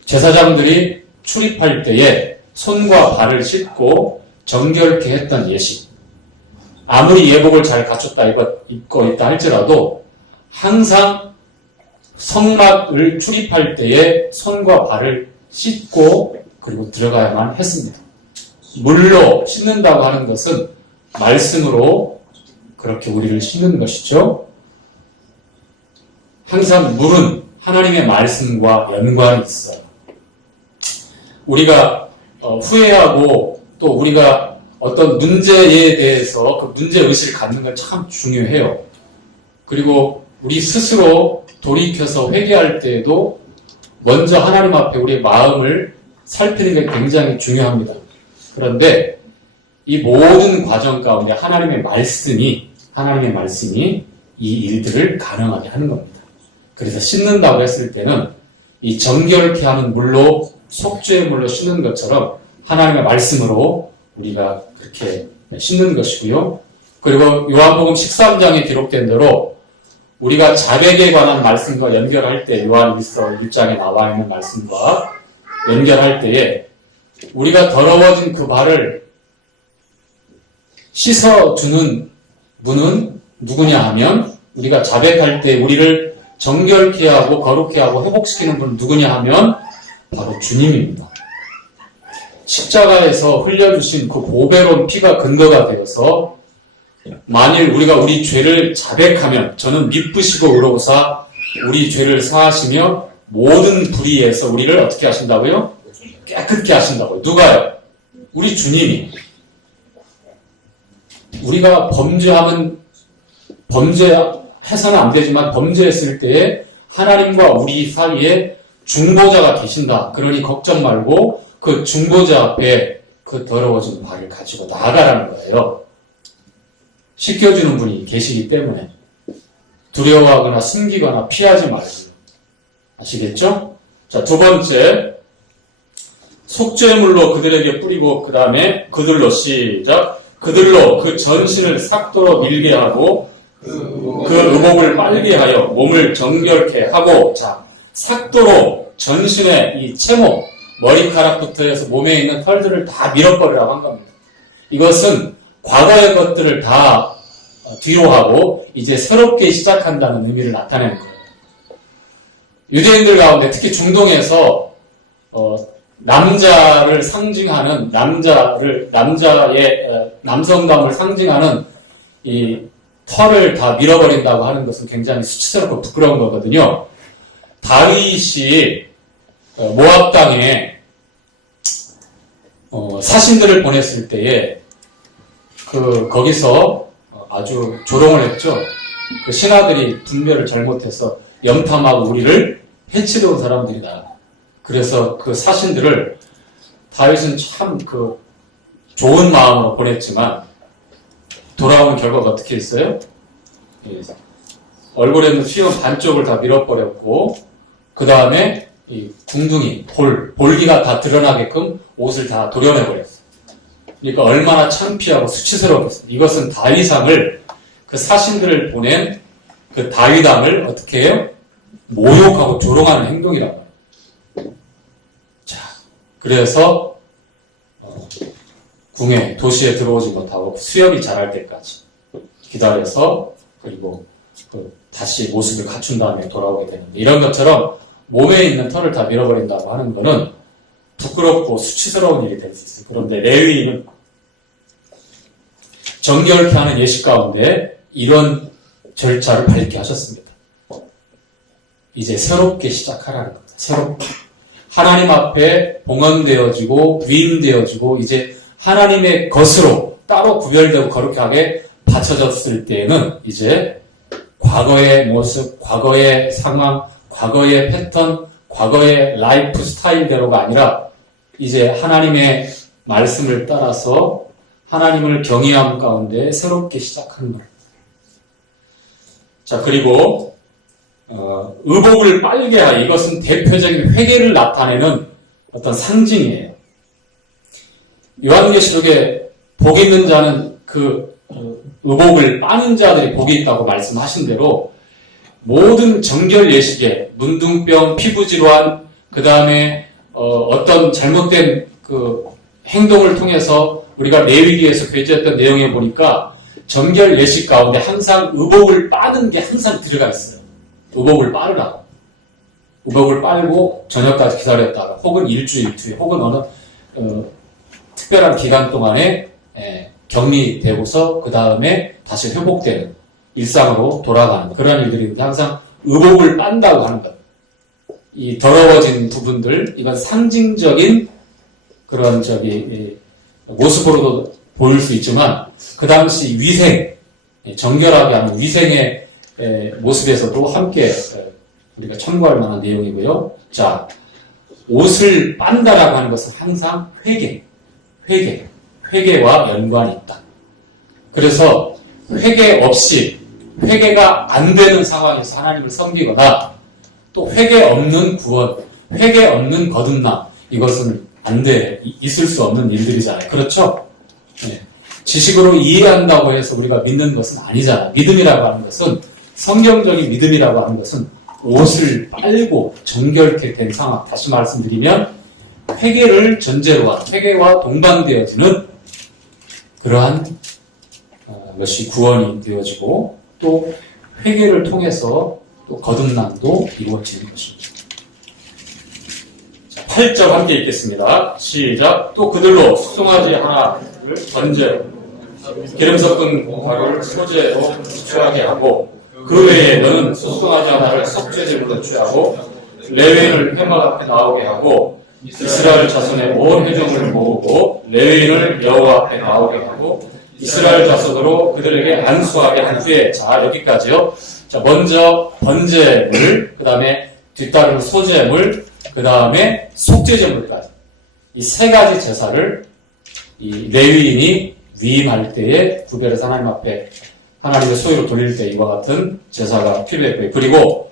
제사장들이 출입할 때에 손과 발을 씻고 정결케 했던 예식. 아무리 예복을 잘 갖췄다 입고 있다 할지라도 항상 성막을 출입할 때에 손과 발을 씻고 그리고 들어가야만 했습니다. 물로 씻는다고 하는 것은 말씀으로 그렇게 우리를 씻는 것이죠. 항상 물은 하나님의 말씀과 연관이 있어요. 우리가 후회하고 또 우리가 어떤 문제에 대해서 그 문제의식을 갖는 건 참 중요해요. 그리고 우리 스스로 돌이켜서 회개할 때에도 먼저 하나님 앞에 우리의 마음을 살피는 게 굉장히 중요합니다. 그런데 이 모든 과정 가운데 하나님의 말씀이 이 일들을 가능하게 하는 겁니다. 그래서 씻는다고 했을 때는 이 정결케 하는 물로 속죄의 물로 씻는 것처럼 하나님의 말씀으로 우리가 그렇게 씻는 것이고요. 그리고 요한복음 13장에 기록된 대로 우리가 자백에 관한 말씀과 연결할 때 요한일서 1장에 나와 있는 말씀과 연결할 때에 우리가 더러워진 그 발을 씻어주는 분은 누구냐 하면 우리가 자백할 때 우리를 정결케 하고 거룩케 하고 회복시키는 분은 누구냐 하면 바로 주님입니다. 십자가에서 흘려주신 그 보배로운 피가 근거가 되어서 만일 우리가 우리 죄를 자백하면 저는 미쁘시고 의로우사 우리 죄를 사하시며 모든 불의에서 우리를 어떻게 하신다고요? 깨끗게 하신다고요. 누가요? 우리 주님이. 우리가 범죄해서는 안 되지만 범죄했을 때에 하나님과 우리 사이에 중보자가 계신다. 그러니 걱정 말고 그 중보자 앞에 그 더러워진 발을 가지고 나아가라는 거예요. 씻겨주는 분이 계시기 때문에 두려워하거나 숨기거나 피하지 말고. 아시겠죠? 자, 두 번째, 속죄물로 그들에게 뿌리고 그 다음에 그들로 시작. 그들로 그 전신을 삭도로 밀게 하고 그 의복을 빨게 하여 몸을 정결케 하고. 자, 삭도로 전신의 이 채모, 머리카락부터 해서 몸에 있는 털들을 다 밀어버리라고 한 겁니다. 이것은 과거의 것들을 다 뒤로 하고 이제 새롭게 시작한다는 의미를 나타내는 거예요. 유대인들 가운데 특히 중동에서 남자를 상징하는 남자의 남성감을 상징하는 이 털을 다 밀어버린다고 하는 것은 굉장히 수치스럽고 부끄러운 거거든요. 다윗이 모압 땅에 사신들을 보냈을 때에 거기서 아주 조롱을 했죠. 그 신하들이 분별을 잘못해서 염탐하고 우리를 해치려 온 사람들이다. 그래서 그 사신들을 다윗은 참 좋은 마음으로 보냈지만 돌아오는 결과가 어떻게 있어요? 얼굴에 있는 수염 반쪽을 다 밀어버렸고 그 다음에 이 궁둥이, 볼기가 다 드러나게끔 옷을 다 도려내버렸어요. 그러니까 얼마나 창피하고 수치스러웠어요. 이것은 다윗왕을 그 사신들을 보낸 그 다윗왕을 어떻게 해요? 모욕하고 조롱하는 행동이라고 합니다. 자, 그래서 궁에 도시에 들어오지 못하고 수염이 자랄 때까지 기다려서 그리고 다시 모습을 갖춘 다음에 돌아오게 되는데 이런 것처럼 몸에 있는 털을 다 밀어버린다고 하는 거는 부끄럽고 수치스러운 일이 될 수 있어요. 그런데 레위인은 정결케 하는 예식 가운데 이런 절차를 밟게 하셨습니다. 이제 새롭게 시작하라는 겁니다. 새롭게. 하나님 앞에 봉헌되어지고 위임되어지고 이제 하나님의 것으로 따로 구별되고 거룩하게 바쳐졌을 때에는 이제 과거의 모습, 과거의 상황, 과거의 패턴, 과거의 라이프 스타일대로가 아니라 이제 하나님의 말씀을 따라서 하나님을 경외함 가운데 새롭게 시작하는 것. 자, 그리고 의복을 빨게 하여 이것은 대표적인 회개를 나타내는 어떤 상징이에요. 요한계시록에 복 있는 자는 그 의복을 빠는 자들이 복이 있다고 말씀하신 대로 모든 정결 예식에 문둥병, 피부질환, 그 다음에 어떤 잘못된 그 행동을 통해서 우리가 레위기에서 괴지했던 내용에 보니까 정결 예식 가운데 항상 의복을 빠는 게 항상 들어가 있어요. 의복을 빠르라고. 의복을 빨고 저녁까지 기다렸다가 혹은 일주일 뒤에 혹은 어느 특별한 기간 동안에 격리되고서 그 다음에 다시 회복되는 일상으로 돌아가는 그런 일들이 있는데 항상 의복을 빤다고 하는 것. 이 더러워진 부분들, 이건 상징적인 그런 모습으로도 보일 수 있지만 그 당시 위생, 정결하게 하는 위생의 모습에서도 함께 우리가 참고할 만한 내용이고요. 자, 옷을 빤다라고 하는 것은 항상 회개와 연관이 있다. 그래서 회개 없이 회개가 안 되는 상황에서 하나님을 섬기거나 또 회개 없는 구원, 회개 없는 거듭남, 이것은 안 돼, 있을 수 없는 일들이잖아요. 그렇죠? 네. 지식으로 이해한다고 해서 우리가 믿는 것은 아니잖아요. 믿음이라고 하는 것은, 성경적인 믿음이라고 하는 것은 옷을 빨고 정결케 된 상황, 다시 말씀드리면 회개를 전제로 한, 회개와 동반되어지는 그러한 것이 구원이 되어지고 또 회개를 통해서 또 거듭남도 이루어지는 것입니다. 자, 8절 함께 읽겠습니다. 시작. 또 그들로 수송아지 하나를 번제 기름 섞은 가루를 소재로 취하게 하고 그 외에 너는 수송아지 하나를 속죄제물로 취하고 레위인을 회막 앞에 나오게 하고 이스라엘 자손의 온 회중을 모으고 레위인을 여호와 앞에 나오게 하고 이스라엘 자손으로 그들에게 안수하게 한 후에, 자, 여기까지요. 자, 먼저 번제물, 그 다음에 뒤따르는 소제물, 그 다음에 속죄제물까지. 이 세 가지 제사를 이 레위인이 위임할 때에 구별해서 하나님 앞에 하나님의 소유로 돌릴 때 이와 같은 제사가 필요했고요. 그리고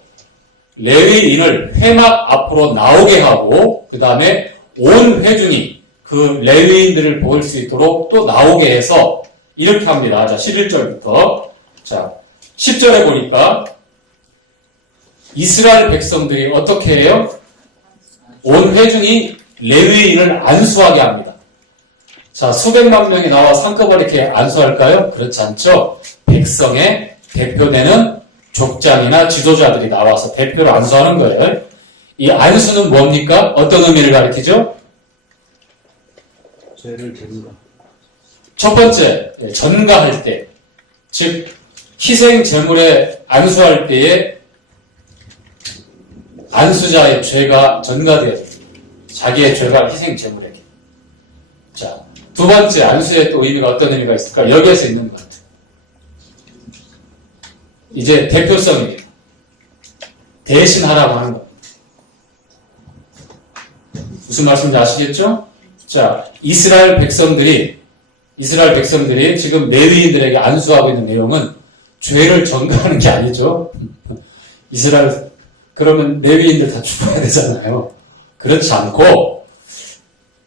레위인을 회막 앞으로 나오게 하고 그 다음에 온 회중이 그 레위인들을 볼 수 있도록 또 나오게 해서 이렇게 합니다. 자, 11절부터. 자, 10절에 보니까 이스라엘 백성들이 어떻게 해요? 온 회중이 레위인을 안수하게 합니다. 자, 수백만 명이 나와 한꺼번에 이렇게 안수할까요? 그렇지 않죠? 백성의 대표되는 족장이나 지도자들이 나와서 대표로 안수하는 거예요. 이 안수는 뭡니까? 어떤 의미를 가리키죠? 죄를 졌다. 첫 번째, 전가할 때, 즉 희생 제물에 안수할 때에 안수자의 죄가 전가되어집니다. 자기의 죄가 희생 제물에게. 자, 두 번째, 안수의 또 의미가 어떤 의미가 있을까? 여기에서 있는 것 같아요. 이제 대표성입니다. 대신하라고 하는 것. 무슨 말씀인지 아시겠죠? 자, 이스라엘 백성들이 지금 레위인들에게 안수하고 있는 내용은 죄를 전가하는 게 아니죠. 그러면 레위인들 다 죽어야 되잖아요. 그렇지 않고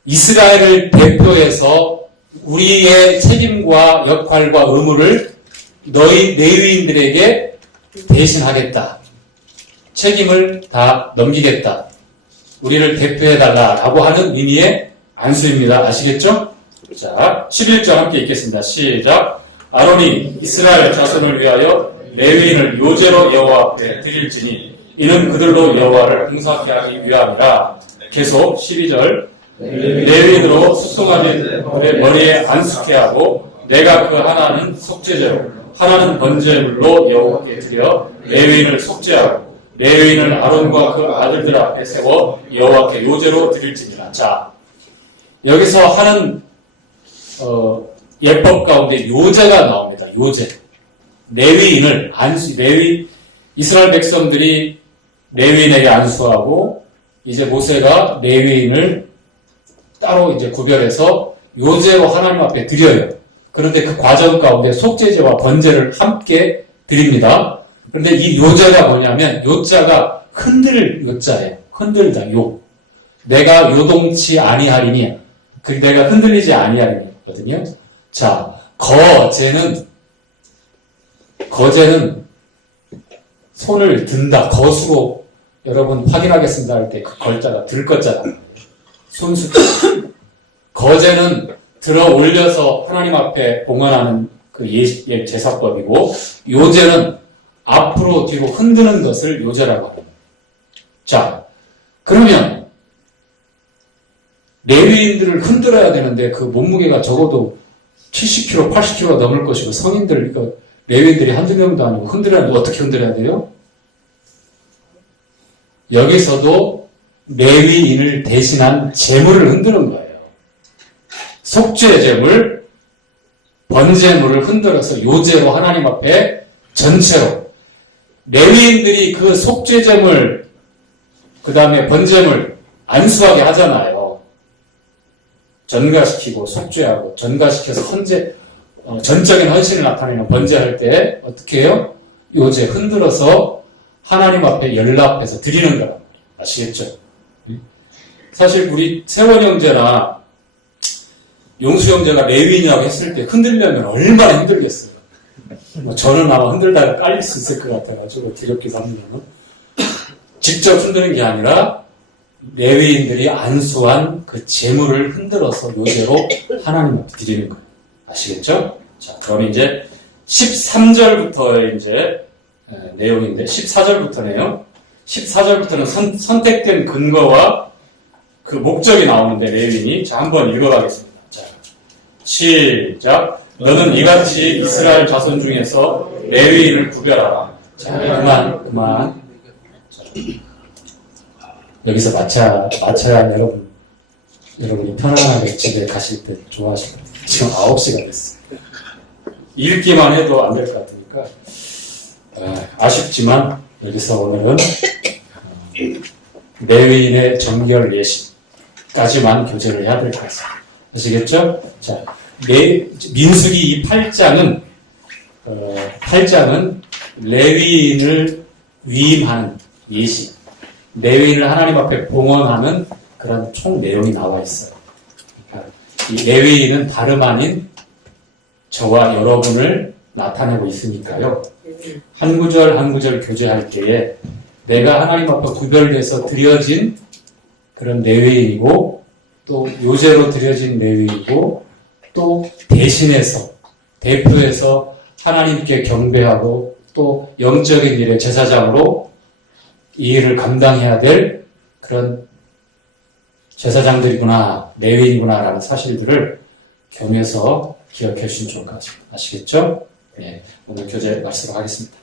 이스라엘을 대표해서 우리의 책임과 역할과 의무를 너희 레위인들에게 대신하겠다. 책임을 다 넘기겠다. 우리를 대표해달라라고 하는 의미의 안수입니다. 아시겠죠? 자, 11절 함께 읽겠습니다. 시작. 아론이 이스라엘 자손을 위하여 레위인을 요제로 여호와 앞에 드릴지니 이는 그들로 여호와를 봉사케 하기 위함이라. 계속 12절. 레위인으로 수송아지의 머리에 안수케 하고 내가 그 하나는 속죄제로 하나는 번제물로 여호와께 드려 레위인을 속죄하고 레위인을 아론과 그 아들들 앞에 세워 여호와께 요제로 드릴지니라. 자, 여기서 하는 예법 가운데 요제가 나옵니다. 요제. 레위인을 이스라엘 백성들이 레위인에게 안수하고 이제 모세가 레위인을 따로 이제 구별해서 요제로 하나님 앞에 드려요. 그런데 그 과정 가운데 속죄제와 번제를 함께 드립니다. 그런데 이 요제가 뭐냐면 요자가 흔들 요자예요. 흔들다 요. 내가 요동치 아니하리니 내가 흔들리지 아니하리니거든요. 자, 거제는 손을 든다. 거수로 여러분 확인하겠습니다 할 때 그 걸자가 들 것자다. 손수. 거제는 들어 올려서 하나님 앞에 봉헌하는 그 제사법이고 요제는 앞으로 뒤로 흔드는 것을 요제라고 합니다. 자, 그러면 레위인들을 흔들어야 되는데 그 몸무게가 적어도 70kg, 80kg 넘을 것이고 성인들, 레위인들이 한두 명도 아니고 흔들어야 하는데 어떻게 흔들어야 돼요? 여기서도 레위인을 대신한 제물을 흔드는 거예요. 속죄 제물, 번제물을 흔들어서 요제로 하나님 앞에 전체로 레위인들이 그 속죄 제물 그 다음에 번제물 안수하게 하잖아요. 전가시키고 속죄하고 전가시켜서 전적인 헌신을 나타내는 번제할 때 어떻게 해요? 요제 흔들어서 하나님 앞에 연락해서 드리는 거라. 아시겠죠? 사실 우리 세원 형제나 용수 형제가 레위인이라고 했을 때 흔들려면 얼마나 힘들겠어요. 저는 아마 흔들다가 깔릴 수 있을 것 같아가지고 두렵기도 합니다. 직접 흔드는 게 아니라 레위인들이 안수한 그 제물을 흔들어서 요제로 하나님한테 드리는 거예요. 아시겠죠? 자, 그럼 이제 13절부터의 이제 내용인데 14절부터네요. 14절부터는 선택된 근거와 그 목적이 나오는데 레위인이 자 한번 읽어가겠습니다. 자, 시작. 너는 이같이 이스라엘 자손 중에서 레위인을 구별하라. 자, 그만. 자, 여기서 마쳐야 여러분이 편안하게 집에 가실 때 좋아하실 거예요. 지금 9시가 됐어요. 읽기만 해도 안 될 것 같으니까 아쉽지만 여기서 오늘은 레위인의 정결 예식까지만 교제를 해야 될 것 같습니다. 아시겠죠? 자, 민수기 이 8장은 레위인을 위임하는 예식, 레위인을 하나님 앞에 봉헌하는 그런 총 내용이 나와 있어요. 그러니까 이 레위인은 다름 아닌 저와 여러분을 나타내고 있으니까요. 한 구절 한 구절 교제할 때에 내가 하나님 앞에 구별돼서 드려진 그런 레위인이고 또 요제로 드려진 레위인이고 또 대신해서 대표해서 하나님께 경배하고 또 영적인 일의 제사장으로 이 일을 감당해야 될 그런 제사장들이구나 레위인이구나 라는 사실들을 겸해서 기억해 주시면 좋을 것 같습니다. 아시겠죠? 네, 오늘 교제 말씀을 하겠습니다.